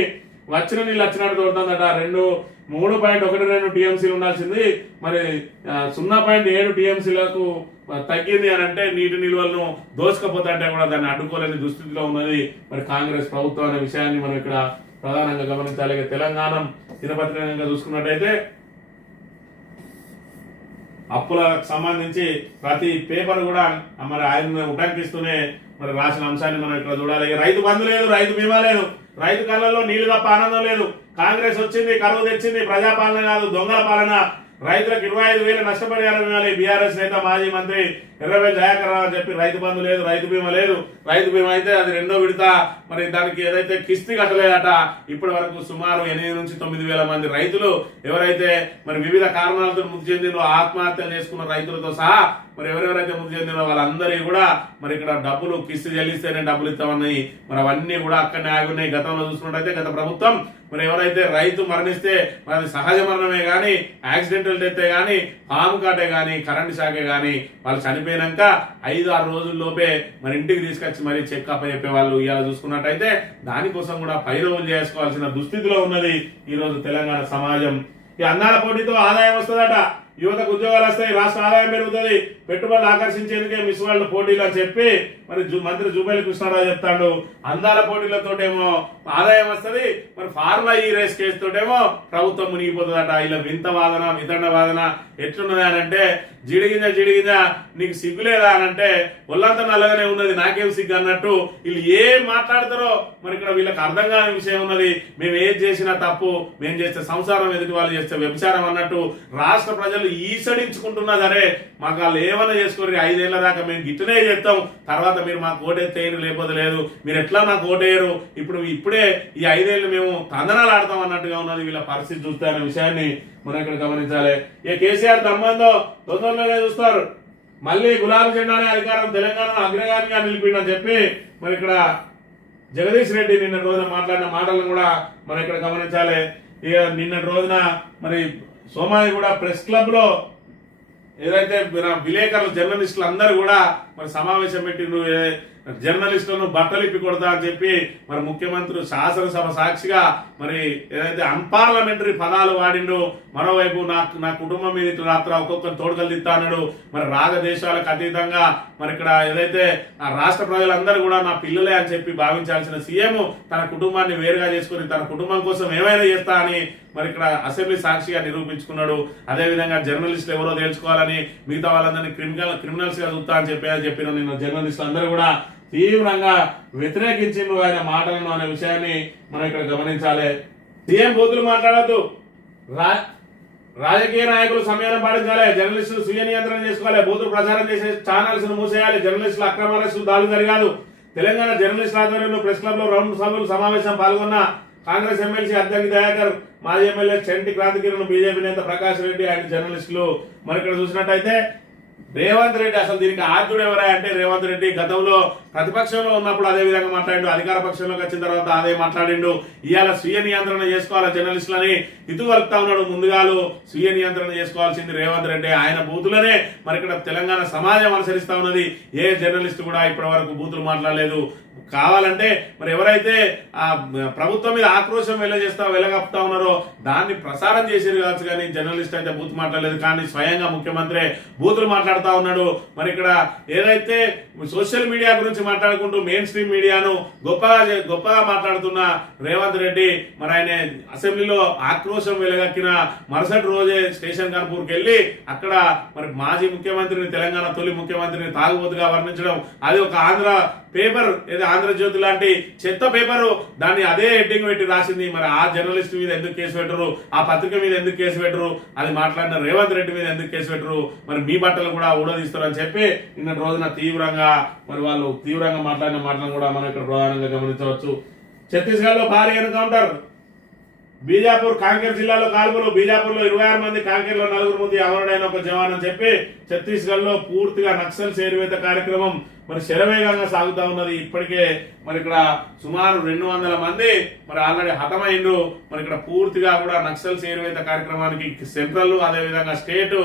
వచ్చినట్టు దొరుకుతుందట. 3.12 టీఎంసీలు ఉండాల్సింది మరి 0.7 టీఎంసీలకు తగ్గింది అని అంటే నీటి నిల్వలను దోసుకపోతుంటే కూడా దాన్ని అడ్డుకోలేని దుస్థితిలో ఉన్నది మరి కాంగ్రెస్ ప్రభుత్వం అనే విషయాన్ని మనం ఇక్కడ ప్రధానంగా గమనించాలి. తెలంగాణ దినపత్రికంగా చూసుకున్నట్టయితే అప్పులకు సంబంధించి ప్రతి పేపర్ కూడా మరి ఆయన ఉటంకిస్తూనే మరి రాసిన అంశాన్ని మనం ఇక్కడ చూడాలి. రైతు బంధు లేదు, రైతు బీమా లేదు, రైతు కళ్ళల్లో నీళ్లు తప్ప ఆనందం లేదు. కాంగ్రెస్ వచ్చింది, కరువు తెచ్చింది, ప్రజాపాలన కాదు దొంగల పాలన. రైతులకు 25,000 నష్టపరిహారం ఇవ్వాలి. బీఆర్ఎస్ నేత మాజీ మంత్రి ఎర్రబెల్లి దయాకర్ రావు అని చెప్పి రైతు బంధు లేదు, రైతు బీమా లేదు. రైతు బీమా అయితే అది 2వ విడత, మరి దానికి ఏదైతే కిస్తీ కట్టలేదట. ఇప్పటి వరకు సుమారు 8 నుంచి 9,000 మంది రైతులు ఎవరైతే మరి వివిధ కారణాలతో మృతి చెందినో, ఆత్మహత్యలు చేసుకున్న రైతులతో సహా మరి ఎవరెవరైతే మృతి చెందినో వాళ్ళందరికీ కూడా మరి ఇక్కడ డబ్బులు కిస్తీ చెల్లిస్తేనే డబ్బులు ఇస్తామన్నాయి. మరి అవన్నీ కూడా అక్కడనే ఆగున్నాయి. గతంలో చూసుకున్నట్టయితే గత ప్రభుత్వం మరి ఎవరైతే రైతు మరణిస్తే మరి అది సహజ మరణమే కానీ, యాక్సిడెంటల్ డెత్ కానీ, పాము కాటే కానీ, కరెంటు షాకే కానీ వాళ్ళు చనిపోయినాక 5-6 రోజుల్లోపే మరి ఇంటికి తీసుకొచ్చి మరి చెక్-అప్ చెప్పేవాళ్ళు. ఇవాళ చూసుకున్నట్టయితే దానికోసం కూడా పైరవులు చేసుకోవాల్సిన దుస్థితిలో ఉన్నది ఈరోజు తెలంగాణ సమాజం. ఈ అన్నాల పోటీతో ఆదాయం వస్తుందట, యువతకు ఉద్యోగాలు వస్తాయి, రాష్ట్ర ఆదాయం పెరుగుతుంది, పెట్టుబడులు ఆకర్షించేందుకే మిస్ వరల్డ్ పోటీలు అని చెప్పి మరి మంత్రి జూపల్లి కృష్ణారావు చెప్తాడు. అందాల పోటీలతోటేమో ఆదాయం వస్తుంది, మరి ఫార్ములా ఈ రేస్ కేసుతోటేమో ప్రభుత్వం మునిగిపోతుందట. ఇలా వింత వాదన, వితండ వాదన ఎట్లున్నది అని అంటే, జిడిగింజ నీకు సిగ్గులేదా అని అంటే ఒళ్ళంతా నల్లగానే ఉన్నది, నాకేం సిగ్గు అన్నట్టు వీళ్ళు ఏం మాట్లాడతారో మరి ఇక్కడ వీళ్ళకి అర్థం కాని విషయం ఉన్నది. మేము ఏది చేసినా తప్పు, మేము చేస్తే సంసారం, ఎదుటి వాళ్ళు చేస్తే వ్యభిచారం అన్నట్టు రాష్ట్ర ప్రజలు ఈసడించుకుంటున్నా సరే మాకు వాళ్ళు ఏమన్నా చేసుకోరు, 5 ఏళ్ల దాకా మేము గిట్టునే చేస్తాం, తర్వాత మీరు మాకు ఓటేస్తారు లేకపోతే లేదు, మీరు ఎట్లా మాకు ఓటేయరు, ఇప్పుడే ఈ 5 ఏళ్ళు మేము తందనాలు ఆడతాం అన్నట్టుగా ఉన్నది వీళ్ళ పరిస్థితి చూస్తే అనే విషయాన్ని మనం ఇక్కడ గమనించాలి. ఏ కేసీఆర్ దమ్మందో తొందరలోనే చూస్తారు, మళ్ళీ గులాబీ జెండానే అధికారం తెలంగాణలో అగ్రగామిగా నిలిపిండని చెప్పి మరి ఇక్కడ జగదీష్ రెడ్డి నిన్న రోజున మాట్లాడిన మాటలను కూడా మనం ఇక్కడ గమనించాలి. ఇక నిన్నటి రోజున మరి సోమాయి కూడా ప్రెస్ క్లబ్ లో ఏదైతే విలేకరులు, జర్నలిస్టులు అందరూ కూడా మరి సమావేశం పెట్టిండ్రు. జర్నలిస్టులను బట్టలిప్పి కొడతా అని చెప్పి మరి ముఖ్యమంత్రి శాసనసభ సాక్షిగా మరి ఏదైతే అన్పార్లమెంటరీ పదాలు వాడిండో, మరోవైపు నా కుటుంబం మీద ఇట్లా రాత్ర ఒక్కొక్కరు తోడుకలు తిత్తా అన్నాడు. మరి రాగదేశాలకు అతీతంగా మరి ఇక్కడ ఏదైతే ఆ రాష్ట్ర ప్రజలందరూ కూడా నా పిల్లలే అని చెప్పి భావించాల్సిన సీఎం తన కుటుంబాన్ని వేరుగా చేసుకుని తన కుటుంబం కోసం ఏమైనా చేస్తా అని మరి ఇక్కడ అసెంబ్లీ సాక్షిగా నిరూపించుకున్నాడు. అదేవిధంగా జర్నలిస్టులు ఎవరో తెలుసుకోవాలని మిగతా వాళ్ళందరినీ క్రిమినల్స్ గా చూస్తా అని చెప్పిన నిన్న జర్నలిస్టులు అందరూ కూడా తీవ్రంగా వ్యతిరేకించిండ్రు ఆయన మాటలను అనే విషయాన్ని మనం ఇక్కడ గమనించాలి. సీఎం బూతులు మాట్లాడద్దు, రాజకీయ నాయకులు సంయమనం పాటించాలి, జర్నలిస్టులు స్వీయ నియంత్రణ చేసుకోవాలి, బూతులు ప్రచారం చేసే ఛానల్స్ ను మూసేయాలి, జర్నలిస్టుల అక్రమాలకు దాడులు జరగాదు. తెలంగాణ జర్నలిస్టుల ఆధ్వర్యంలో ప్రెస్ క్లబ్ లో రౌండ్ సభలు సమావేశం పాల్గొన్న కాంగ్రెస్ ఎమ్మెల్సీ అద్దంకి దయాకర్, మాజీ ఎమ్మెల్యే చంటి క్రాంతికిరణ్, బీజేపీ నేత ప్రకాష్ రెడ్డి అండ్ జర్నలిస్టులు మరి ఇక్కడ చూసినట్టయితే రేవంత్ రెడ్డి అసలు దీనికి ఆద్యుడు ఎవరా అంటే రేవంత్ రెడ్డి గతంలో ప్రతిపక్షంలో ఉన్నప్పుడు అదే విధంగా మాట్లాడిండు, అధికార పక్షంలోకి వచ్చిన తర్వాత అదే మాట్లాడిండు. ఇవాళ స్వీయ నియంత్రణ చేసుకోవాలి జర్నలిస్టులని ఇటు కలుపుతా ఉన్నాడు. ముందుగాలు స్వీయ నియంత్రణ చేసుకోవాల్సింది రేవంత్ రెడ్డి. ఆయన బూతులనే మరి ఇక్కడ తెలంగాణ సమాజం అనుసరిస్తా ఉన్నది. ఏ జర్నలిస్ట్ కూడా ఇప్పటి వరకు బూతులు మాట్లాడలేదు. కావాలంటే మరి ఎవరైతే ఆ ప్రభుత్వం మీద ఆక్రోశం వెళ్ళగప్తా ఉన్నారో దాన్ని ప్రసారం చేసేది కావచ్చు, కానీ జర్నలిస్ట్ అయితే బూత్ మాట్లాడలేదు. కానీ స్వయంగా ముఖ్యమంత్రి బూతులు మాట్లాడుతూ ఉన్నాడు. మరి ఇక్కడ ఏదైతే సోషల్ మీడియా గురించి మాట్లాడుకుంటూ మెయిన్ స్ట్రీమ్ మీడియాను గొప్పగా మాట్లాడుతున్న రేవంత్ రెడ్డి మరి ఆయన అసెంబ్లీలో ఆక్రోశం వెలగక్కిన మరుసటి రోజే స్టేషన్ కర్పూర్కి వెళ్ళి అక్కడ మరి మాజీ ముఖ్యమంత్రిని, తెలంగాణ తొలి ముఖ్యమంత్రిని తాగుబోతుగా వర్ణించడం, అది ఒక ఆంధ్ర పేపర్ ఏదో ఆంధ్రజ్యోతి లాంటి చెత్త పేపరు దాన్ని అదే హెడ్డింగ్ పెట్టి రాసింది. మరి ఆ జర్నలిస్ట్ మీద ఎందుకు కేసు పెట్టరు, ఆ పత్రిక మీద ఎందుకు కేసు పెట్టరు, అది మాట్లాడిన రేవంత్ రెడ్డి మీద ఎందుకు కేసు పెట్టరు, మరి మీ బట్టలు కూడా ఊడదీస్తారని చెప్పి నిన్న రోజున తీవ్రంగా మాట్లాడిన మాటలను కూడా మనం ఇక్కడ ప్రధానంగా గమనించవచ్చు. ఛత్తీస్గఢ్ లో భారీ ఎన్కౌంటర్, బీజాపూర్ కాంకేర్ జిల్లాలో కాల్పులు, బీజాపూర్ లో 26 మంది, కాంకేర్ లో 4 మంది అమరుడైన ఒక జవాన్ అని చెప్పి ఛత్తీస్గఢ్ లో పూర్తిగా నక్సల్ చేరువేత కార్యక్రమం మరి శరవేగంగా సాగుతా ఉన్నది. ఇప్పటికే మరి ఇక్కడ సుమారు 200 మంది మరి ఆల్రెడీ హతమైండ్రు. మరి ఇక్కడ పూర్తిగా కూడా నక్సల్ చేరువేత కార్యక్రమానికి సెంట్రల్ అదే విధంగా స్టేట్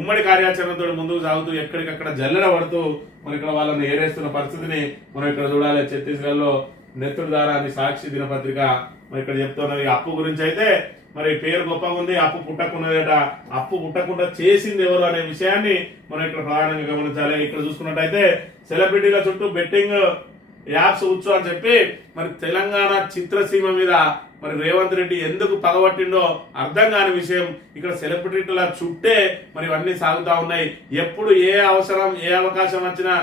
ఉమ్మడి కార్యాచరణతో ముందుకు సాగుతూ ఎక్కడికక్కడ జల్లెడ పడుతూ మరి ఇక్కడ వాళ్ళని ఏరేస్తున్న పరిస్థితిని మనం ఇక్కడ చూడాలి. ఛత్తీస్గఢ్ లో నెత్తుడు దారా అని సాక్షి దినపత్రిక మరి ఇక్కడ చెప్తున్నది. అప్పు గురించి అయితే మరి పేరు గొప్పగా ఉంది, అప్పు పుట్టకున్నదేట. అప్పు పుట్టకుండా చేసింది ఎవరు అనే విషయాన్ని మనం ఇక్కడ ప్రధానంగా గమనించాలి. ఇక్కడ చూసుకున్నట్టయితే సెలబ్రిటీల చుట్టూ బెట్టింగ్ యాప్స్ ఉత్సవం అని చెప్పి మరి తెలంగాణ చిత్రసీమ మీద మరి రేవంత్ రెడ్డి ఎందుకు పగబట్టిండో అర్థం కాని విషయం. ఇక్కడ సెలబ్రిటీల చుట్టే మరి ఇవన్నీ సాగుతా ఉన్నాయి. ఎప్పుడు ఏ అవసరం ఏ అవకాశం వచ్చినా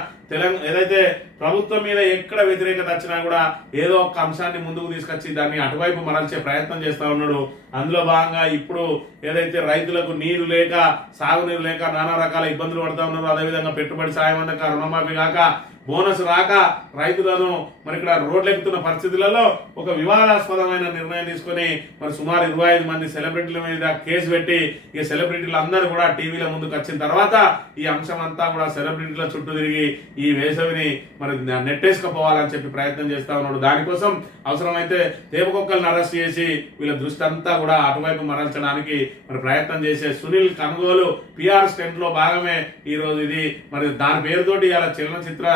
ఏదైతే ప్రభుత్వం మీద ఎక్కడ వ్యతిరేకత వచ్చినా కూడా ఏదో ఒక అంశాన్ని ముందుకు తీసుకొచ్చి దాన్ని అటువైపు మరల్చే ప్రయత్నం చేస్తా ఉన్నాడు. అందులో భాగంగా ఇప్పుడు ఏదైతే రైతులకు నీరు లేక, సాగునీరు లేక నానా రకాల ఇబ్బందులు పడతా ఉన్నారో, అదేవిధంగా పెట్టుబడి సాయం అందక, రుణమాఫీ కాక, బోనస్ రాక రైతులను మరి ఇక్కడ రోడ్లెక్కుతున్న పరిస్థితులలో ఒక వివాదాస్పదమైన నిర్ణయం తీసుకుని మరి సుమారు 25 మంది సెలబ్రిటీల మీద కేసు పెట్టి ఈ సెలబ్రిటీలు అందరూ కూడా టీవీల ముందుకు వచ్చిన తర్వాత ఈ అంశం అంతా కూడా సెలబ్రిటీల చుట్టూ తిరిగి ఈ వేసవిని మరి నెట్టేసుకుపోవాలని చెప్పి ప్రయత్నం చేస్తా ఉన్నాడు. దానికోసం అవసరమైతే తేపకొక్కలను అరెస్ట్ చేసి వీళ్ళ దృష్టి అంతా కూడా అటువైపు మరల్చడానికి మరి ప్రయత్నం చేసే సునీల్ కనుగోలు పిఆర్ స్టెంట్ లో భాగమే ఈ రోజు ఇది. మరి దాని పేరుతోటి ఇలా చలనచిత్ర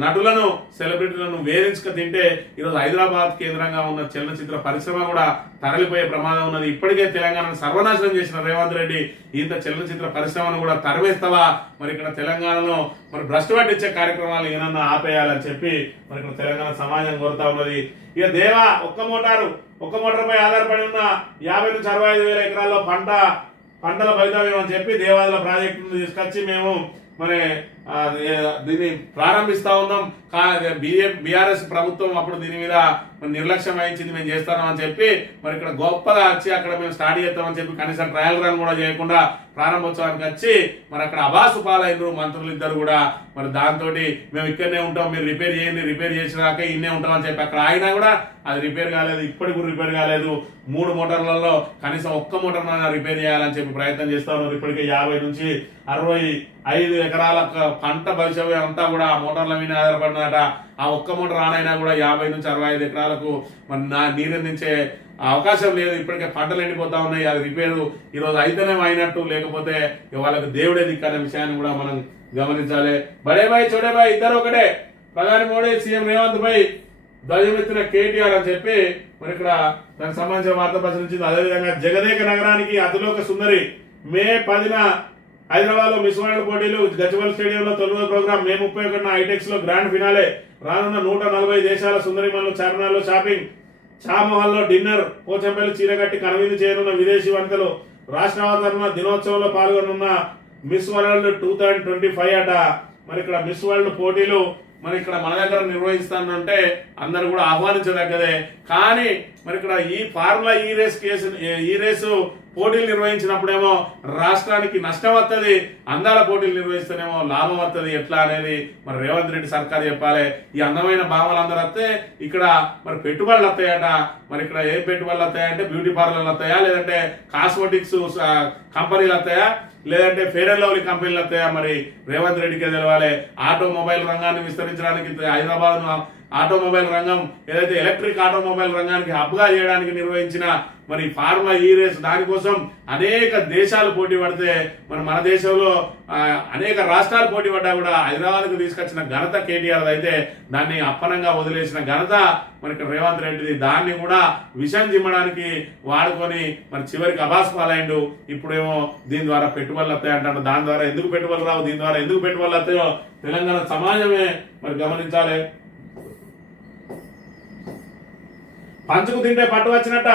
నటులను, సెలబ్రిటీలను వేధించుక తింటే ఈరోజు హైదరాబాద్ కేంద్రంగా ఉన్న చలనచిత్ర పరిశ్రమ కూడా తరలిపోయే ప్రమాదం ఉన్నది. ఇప్పటికే తెలంగాణను సర్వనాశనం చేసిన రేవంత్ రెడ్డి ఇంత చలనచిత్ర పరిశ్రమను కూడా తరివేస్తావా? మరి ఇక్కడ తెలంగాణలో మరి భ్రష్టు పట్టించే కార్యక్రమాలు ఏమన్నా ఆపేయాలని చెప్పి మరి ఇక్కడ తెలంగాణ సమాజం కోరుతా ఉన్నది. ఇక దేవా ఒక్క మోటార్పై ఆధారపడి ఉన్న 50 నుంచి 65 వేల ఎకరాల్లో పంటల భవితవ్యం అని చెప్పి దేవాదుల ప్రాజెక్టును తీసుకొచ్చి మేము మరి దీన్ని ప్రారంభిస్తా ఉన్నాం. బీఆర్ఎస్ ప్రభుత్వం అప్పుడు దీని మీద నిర్లక్ష్యం వహించింది, మేము చేస్తామని చెప్పి మరి ఇక్కడ గొప్పగా వచ్చి అక్కడ మేము స్టార్ట్ చేస్తామని చెప్పి కనీసం ట్రయల్ రన్ కూడా చేయకుండా ప్రారంభోత్సవానికి వచ్చి మరి అక్కడ అబాసు పాలైనరు మంత్రులు ఇద్దరు కూడా. మరి దాంతో మేము ఇక్కడనే ఉంటాం, మీరు రిపేర్ చేయండి, రిపేర్ చేసినాక ఇన్నే ఉంటామని చెప్పి అక్కడ ఆగినా కూడా అది రిపేర్ కాలేదు, ఇప్పటికి కూడా రిపేర్ కాలేదు. 3 మోటార్లలో కనీసం ఒక్క మోటార్ రిపేర్ చేయాలని చెప్పి ప్రయత్నం చేస్తా ఉన్నారు. ఇప్పటికే 50 నుంచి 65 ఎకరాల పంట భవిష్యత్తు అంతా కూడా ఆ మోటార్ల మీద ఆధారపడినట. ఆ ఒక్క మోటార్ ఆనైనా కూడా 50 నుంచి 65 ఎకరాలకు మరి నీరందించే అవకాశం లేదు. ఇప్పటికే పంటలు ఎండిపోతా ఉన్నాయి. అది రిపేరు ఈరోజు అయితేనే అయినట్టు, లేకపోతే వాళ్ళకు దేవుడే దిక్కనే విషయాన్ని కూడా మనం గమనించాలి. బడే బాయ్ చోడే బాయ్ ఇద్దరు ఒకటే. ప్రధాని మోడీ, సీఎం రేవంత్ పై ధ్వజమెత్తిన కేటీఆర్ అని చెప్పి మరి ఇక్కడ దానికి సంబంధించిన వార్త ప్రచురించింది. అదేవిధంగా జగదేక నగరానికి అతిలోక సుందరి మే 10న హైదరాబాద్ లో మిస్ వరల్డ్ పోటీలు, గచ్చిబౌలి స్టేడియంలో తొలి ప్రోగ్రాం, మే 31న హైటెక్స్ లో గ్రాండ్ ఫినాలే, రానున్న 140 దేశాల సుందరిమణులు చార్మినార్లో షాపింగ్, షామహల్ లో డిన్నర్, పోచంపల్లి చీరగట్టి కనువిందు చేయనున్న విదేశీ వంటలు, రాష్ట్ర అవతరణ దినోత్సవంలో పాల్గొనున్న మిస్ వరల్డ్ 2025 అట. మరి ఇక్కడ మిస్ వరల్డ్ పోటీలు మరి ఇక్కడ మన దగ్గర నిర్వహిస్తానంటే అందరు కూడా ఆహ్వానించదగ్గదే. కానీ మరి ఇక్కడ ఈ ఫార్ములా ఈ రేసు పోటీలు నిర్వహించినప్పుడేమో రాష్ట్రానికి నష్టం వస్తుంది, అందాల పోటీలు నిర్వహిస్తేనేమో లాభం వస్తుంది. ఎట్లా అనేది మరి రేవంత్ రెడ్డి సర్కార్ చెప్పాలి. ఈ అందమైన భావాలు అందరూ వస్తే ఇక్కడ మరి పెట్టుబడులు వస్తాయట. మరి ఇక్కడ ఏ పెట్టుబడులు వస్తాయంటే బ్యూటీ పార్లర్లు వస్తాయా, లేదంటే కాస్మెటిక్స్ కంపెనీలు వస్తాయా, లేదంటే ఫెయిర్ అండ్ లవ్లీ కంపెనీలు వస్తాయా? మరి రేవంత్ రెడ్డికే తెలవాలి. ఆటోమొబైల్ రంగాన్ని విస్తరించడానికి హైదరాబాద్ ఆటోమొబైల్ రంగం ఏదైతే ఎలక్ట్రిక్ ఆటోమొబైల్ రంగానికి హబ్గా చేయడానికి నిర్వహించిన మరి ఫార్ములా ఈ రేస్, దానికోసం అనేక దేశాలు పోటీ పడితే మరి మన దేశంలో అనేక రాష్ట్రాలు పోటీ పడ్డా కూడా హైదరాబాద్కు తీసుకొచ్చిన ఘనత కేటీఆర్ అయితే దాన్ని అప్పనంగా వదిలేసిన ఘనత మరి ఇక్కడ రేవంత్ రెడ్డిది. దాన్ని కూడా విషం చిమ్మడానికి వాడుకొని మరి చివరికి అబాస్ పాలైండు. ఇప్పుడేమో దీని ద్వారా పెట్టుబడులు వస్తాయంటాడు. దాని ద్వారా ఎందుకు పెట్టుబడులు రావు, దీని ద్వారా ఎందుకు పెట్టుబడులు వస్తాయో తెలంగాణ సమాజమే మరి గమనించాలి. పంచుకు తింటే పట్టు వచ్చినట్ట,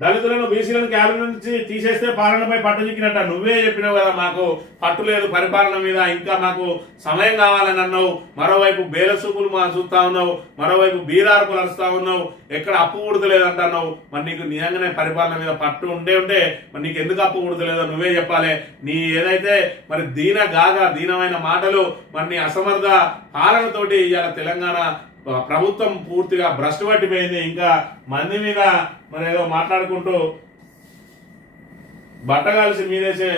దళితులను బీసీలను క్యాబినెట్ నుంచి తీసేస్తే పాలనపై పట్టు చిక్కినట్ట. నువ్వే చెప్పినావు కదా మాకు పట్టు లేదు పరిపాలన మీద, ఇంకా మాకు సమయం కావాలని అన్నావు. మరోవైపు బేల సూపులు చూస్తా ఉన్నావు, మరోవైపు బీరార్పులు అరుస్తా ఉన్నావు, ఎక్కడ అప్పు ఊడతలేదు అంటున్నావు. మరి నీకు నిజంగానే పరిపాలన మీద పట్టు ఉంటే మరి నీకు ఎందుకు అప్పు ఊడతలేదో నువ్వే చెప్పాలి. నీ ఏదైతే మరి దీనమైన మాటలు మరి నీ అసమర్థ పాలనతోటి ఇవాళ తెలంగాణ ప్రభుత్వం పూర్తిగా భ్రష్టు పట్టిపోయింది. ఇంకా మంది మీద మరి ఏదో మాట్లాడుకుంటూ బట్టగాల్సి మీదేసే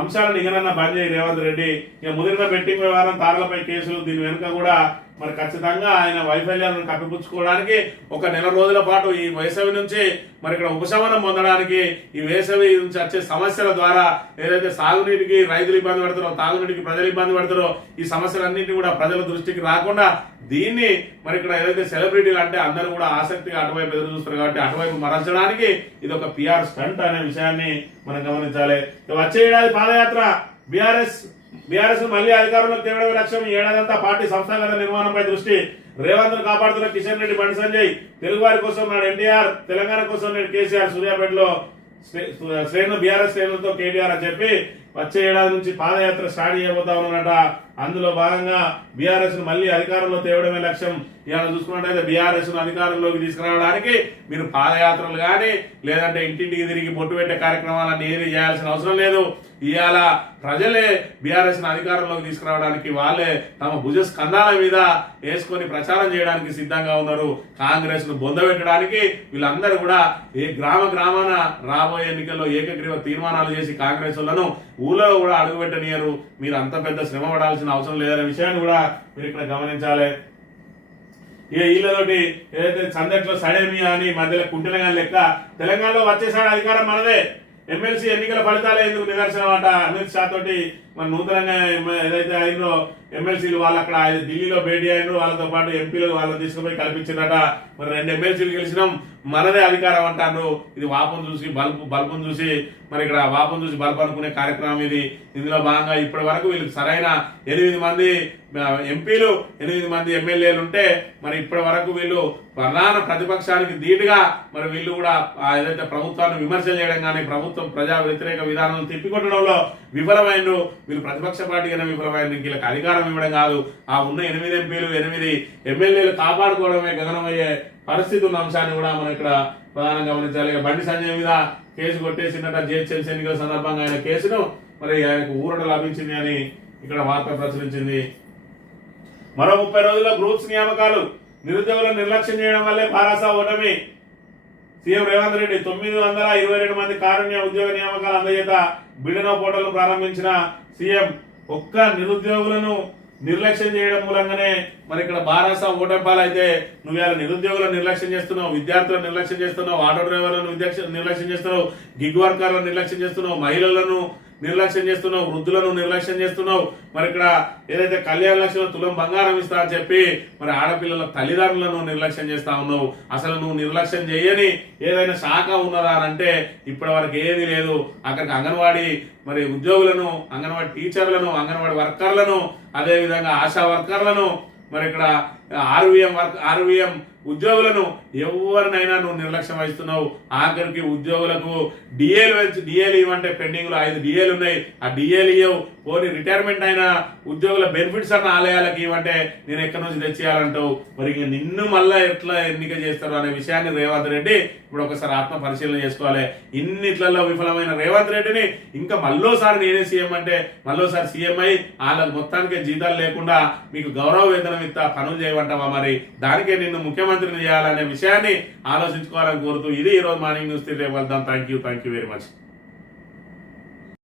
అంశాలను ఇకనన్నా బంద్ చేయి రేవంత్ రెడ్డి. ఇక ముదిరిన బెట్టింగ్ వ్యవహారం, తారలపై కేసులు, దీని వెనుక కూడా మరి ఖచ్చితంగా ఆయన వైఫల్యాలను కప్పిపుచ్చుకోవడానికి ఒక నెల రోజుల పాటు ఈ వేసవి నుంచి మరి ఇక్కడ ఉపశమనం పొందడానికి ఈ వేసవి నుంచి వచ్చే సమస్యల ద్వారా ఏదైతే సాగునీటికి రైతులు ఇబ్బంది పడతారో, తాగునీటికి ప్రజలు ఇబ్బంది పడతారో, ఈ సమస్యలన్నింటినీ కూడా ప్రజల దృష్టికి రాకుండా దీన్ని మరి ఇక్కడ ఏదైతే సెలబ్రిటీలు అంటే అందరూ కూడా ఆసక్తిగా అటువైపు ఎదురు చూస్తారు కాబట్టి అటువైపు మరల్చడానికి ఇది ఒక పిఆర్ స్టంట్ అనే విషయాన్ని మనం గమనించాలి. వచ్చే ఏడాది పాదయాత్ర బీఆర్ఎస్ మళ్ళీ అధికారంలోకి తేవడమే లక్ష్యం. ఈ ఏడాదంతా పార్టీ సంస్థాగత నిర్మాణంపై దృష్టి. రేవంత్ ను కాపాడుతున్న కిషన్ రెడ్డి, బండి సంజయ్, తెలుగువారి కోసం నాడు ఎన్టీఆర్, తెలంగాణ కోసం నేడు కేసీఆర్, సూర్యాపేటలో శ్రేణులు బీఆర్ఎస్ శ్రేణులతో కేటీఆర్ అని చెప్పి వచ్చే ఏడాది నుంచి పాదయాత్ర స్టార్ట్ చేయబోతా ఉన్నారట. అందులో భాగంగా బీఆర్ఎస్ ను మళ్ళీ అధికారంలో తేవడమే లక్ష్యం. ఇవాళ చూసుకున్నట్టయితే బీఆర్ఎస్ ను అధికారంలోకి తీసుకురావడానికి మీరు పాదయాత్రలు కానీ లేదంటే ఇంటింటికి తిరిగి బొట్టు పెట్టే కార్యక్రమాలన్నీ ఏది చేయాల్సిన అవసరం లేదు. ఇవాళ ప్రజలే బీఆర్ఎస్ ను అధికారంలోకి తీసుకురావడానికి వాళ్ళే తమ భుజ స్కంధాల మీద వేసుకొని ప్రచారం చేయడానికి సిద్ధంగా ఉన్నారు. కాంగ్రెస్ ను బొందబెట్టడానికి వీళ్ళందరూ కూడా గ్రామాన రాబోయే ఎన్నికల్లో ఏకగ్రీవ తీర్మానాలు చేసి కాంగ్రెస్ లను ఊళ్ళో కూడా అడుగుపెట్టనియరు. మీరు అంత పెద్ద శ్రమ పడాల్సిన అవసరం లేదనే విషయాన్ని కూడా మీరు ఇక్కడ గమనించాలి. వీళ్ళతోటి ఏదైతే సందట్లో సడేమియా అని మధ్యలో కుంటినగా లెక్క తెలంగాణలో వచ్చేసాడు అధికారం మనదే. ఎమ్మెల్సీ ఎన్నికల ఫలితాలే ఎందుకు నిదర్శనం అంట. అమిత్ షా తోటి మన నూతనంగా ఏదైతే అయినో ఎమ్మెల్సీలు వాళ్ళు అక్కడ ఢిల్లీలో భేటీ అయినో వాళ్ళతో పాటు ఎంపీలు వాళ్ళని తీసుకుపోయి కల్పించిందట. మరి 2 ఎమ్మెల్సీలు గెలిచినాం మనదే అధికారం అంటాను. ఇది వాపును చూసి బల్బును చూసి మరి ఇక్కడ వాపును చూసి బల్బు అనుకునే కార్యక్రమం ఇది. ఇందులో భాగంగా ఇప్పటి వరకు వీళ్ళకి సరైన 8 మంది ఎంపీలు 8 మంది ఎమ్మెల్యేలు ఉంటే మరి ఇప్పటి వరకు వీళ్ళు ప్రధాన ప్రతిపక్షానికి ధీటుగా మరి వీళ్ళు కూడా ఏదైతే ప్రభుత్వాన్ని విమర్శ చేయడం కానీ ప్రభుత్వం ప్రజా వ్యతిరేక విధానాలను తిప్పికొట్టడంలో విఫలమైండు. వీళ్ళు ప్రతిపక్ష పార్టీగానే విఫలమైంది. వీళ్ళకి అధికారం ఇవ్వడం కాదు, ఆ ఉన్న 8 ఎంపీలు 8 ఎమ్మెల్యేలు కాపాడుకోవడమే గగనమయ్యే పరిస్థితి ఉన్న అంశాన్ని కూడా మనం ఇక్కడ ప్రధానంగా గమనించాలి. బండి సంజయ్ మీద కేసు కొట్టేసిందట. జిహెచ్ఎంసీ ఎన్నికల సందర్భంగా ఆయన కేసును మరి ఆయనకు ఊరట లభించింది అని ఇక్కడ వార్త ప్రచురించింది. మరో 30 రోజుల్లో గ్రూప్స్ నియామకాలు. నిరుద్యోగులను నిర్లక్ష్యం చేయడం వల్లే భారాస ఓటమి. సీఎం రేవంత్ రెడ్డి 922 మంది కారుణ్య ఉద్యోగ నియామకాలు అందజేత బిడనో పోర్టల్ ప్రారంభించిన సీఎం ఒక్క నిరుద్యోగులను నిర్లక్ష్యం చేయడం మూలంగానే మరి ఇక్కడ బారాస ఓటంపాలైతే నువ్వు ఇలా నిరుద్యోగులను నిర్లక్ష్యం చేస్తున్నావు, విద్యార్థులను నిర్లక్ష్యం చేస్తున్నావు, ఆటో డ్రైవర్లను నిర్లక్ష్యం చేస్తున్నావు, గిగ్ వర్కర్లను నిర్లక్ష్యం చేస్తున్నావు, మహిళలను నిర్లక్ష్యం చేస్తున్నావు, వృద్ధులను నిర్లక్ష్యం చేస్తున్నావు. మరి ఇక్కడ ఏదైతే కళ్యాణ లక్ష్యంలో తులం బంగారం ఇస్తా అని చెప్పి మరి ఆడపిల్లల తల్లిదండ్రులను నిర్లక్ష్యం చేస్తా ఉన్నావు. అసలు నువ్వు నిర్లక్ష్యం చేయని ఏదైనా శాఖ ఉన్నదా అంటే ఇప్పటి వరకు ఏది లేదు. అక్కడికి అంగన్వాడీ మరి ఉద్యోగులను, అంగన్వాడీ టీచర్లను, అంగన్వాడీ వర్కర్లను, అదే విధంగా ఆశా వర్కర్లను మరి ఇక్కడ ఆర్వీఎం ఉద్యోగులను ఎవరినైనా నువ్వు నిర్లక్ష్యం వహిస్తున్నావు. ఆఖరికి ఉద్యోగులకు డిఏలు ఇవ్వంటే పెండింగ్లో 5 డిఏలు ఉన్నాయి, ఆ డిఏలు ఇవ్వవు. పోనీ రిటైర్మెంట్ అయిన ఉద్యోగుల బెనిఫిట్స్ అన్న ఆలయాలకు ఇవ్వంటే నేను ఎక్కడి నుంచి తెచ్చేయాలంటావు. మరి ఇక నిన్ను మళ్ళా ఎట్లా ఎన్నిక చేస్తారు అనే విషయాన్ని రేవంత్ రెడ్డి ఇప్పుడు ఒకసారి ఆత్మ పరిశీలన చేసుకోవాలి. ఇన్నిట్లలో విఫలమైన రేవంత్ రెడ్డిని ఇంకా మళ్ళోసారి నేనే సీఎం అంటే మళ్ళోసారి సీఎం అయి వాళ్ళకి మొత్తానికి జీతాలు లేకుండా మీకు గౌరవ వేతనం ఇస్తా పనులు చేయమంటావా? మరి దానికే నిన్ను ముఖ్యమంత్రిని చేయాలనే విషయాన్ని ఆలోచించుకోవాలని కోరుతూ ఇది ఈరోజు మార్నింగ్ న్యూస్. రేపు వెళ్దాం. Thank you very much.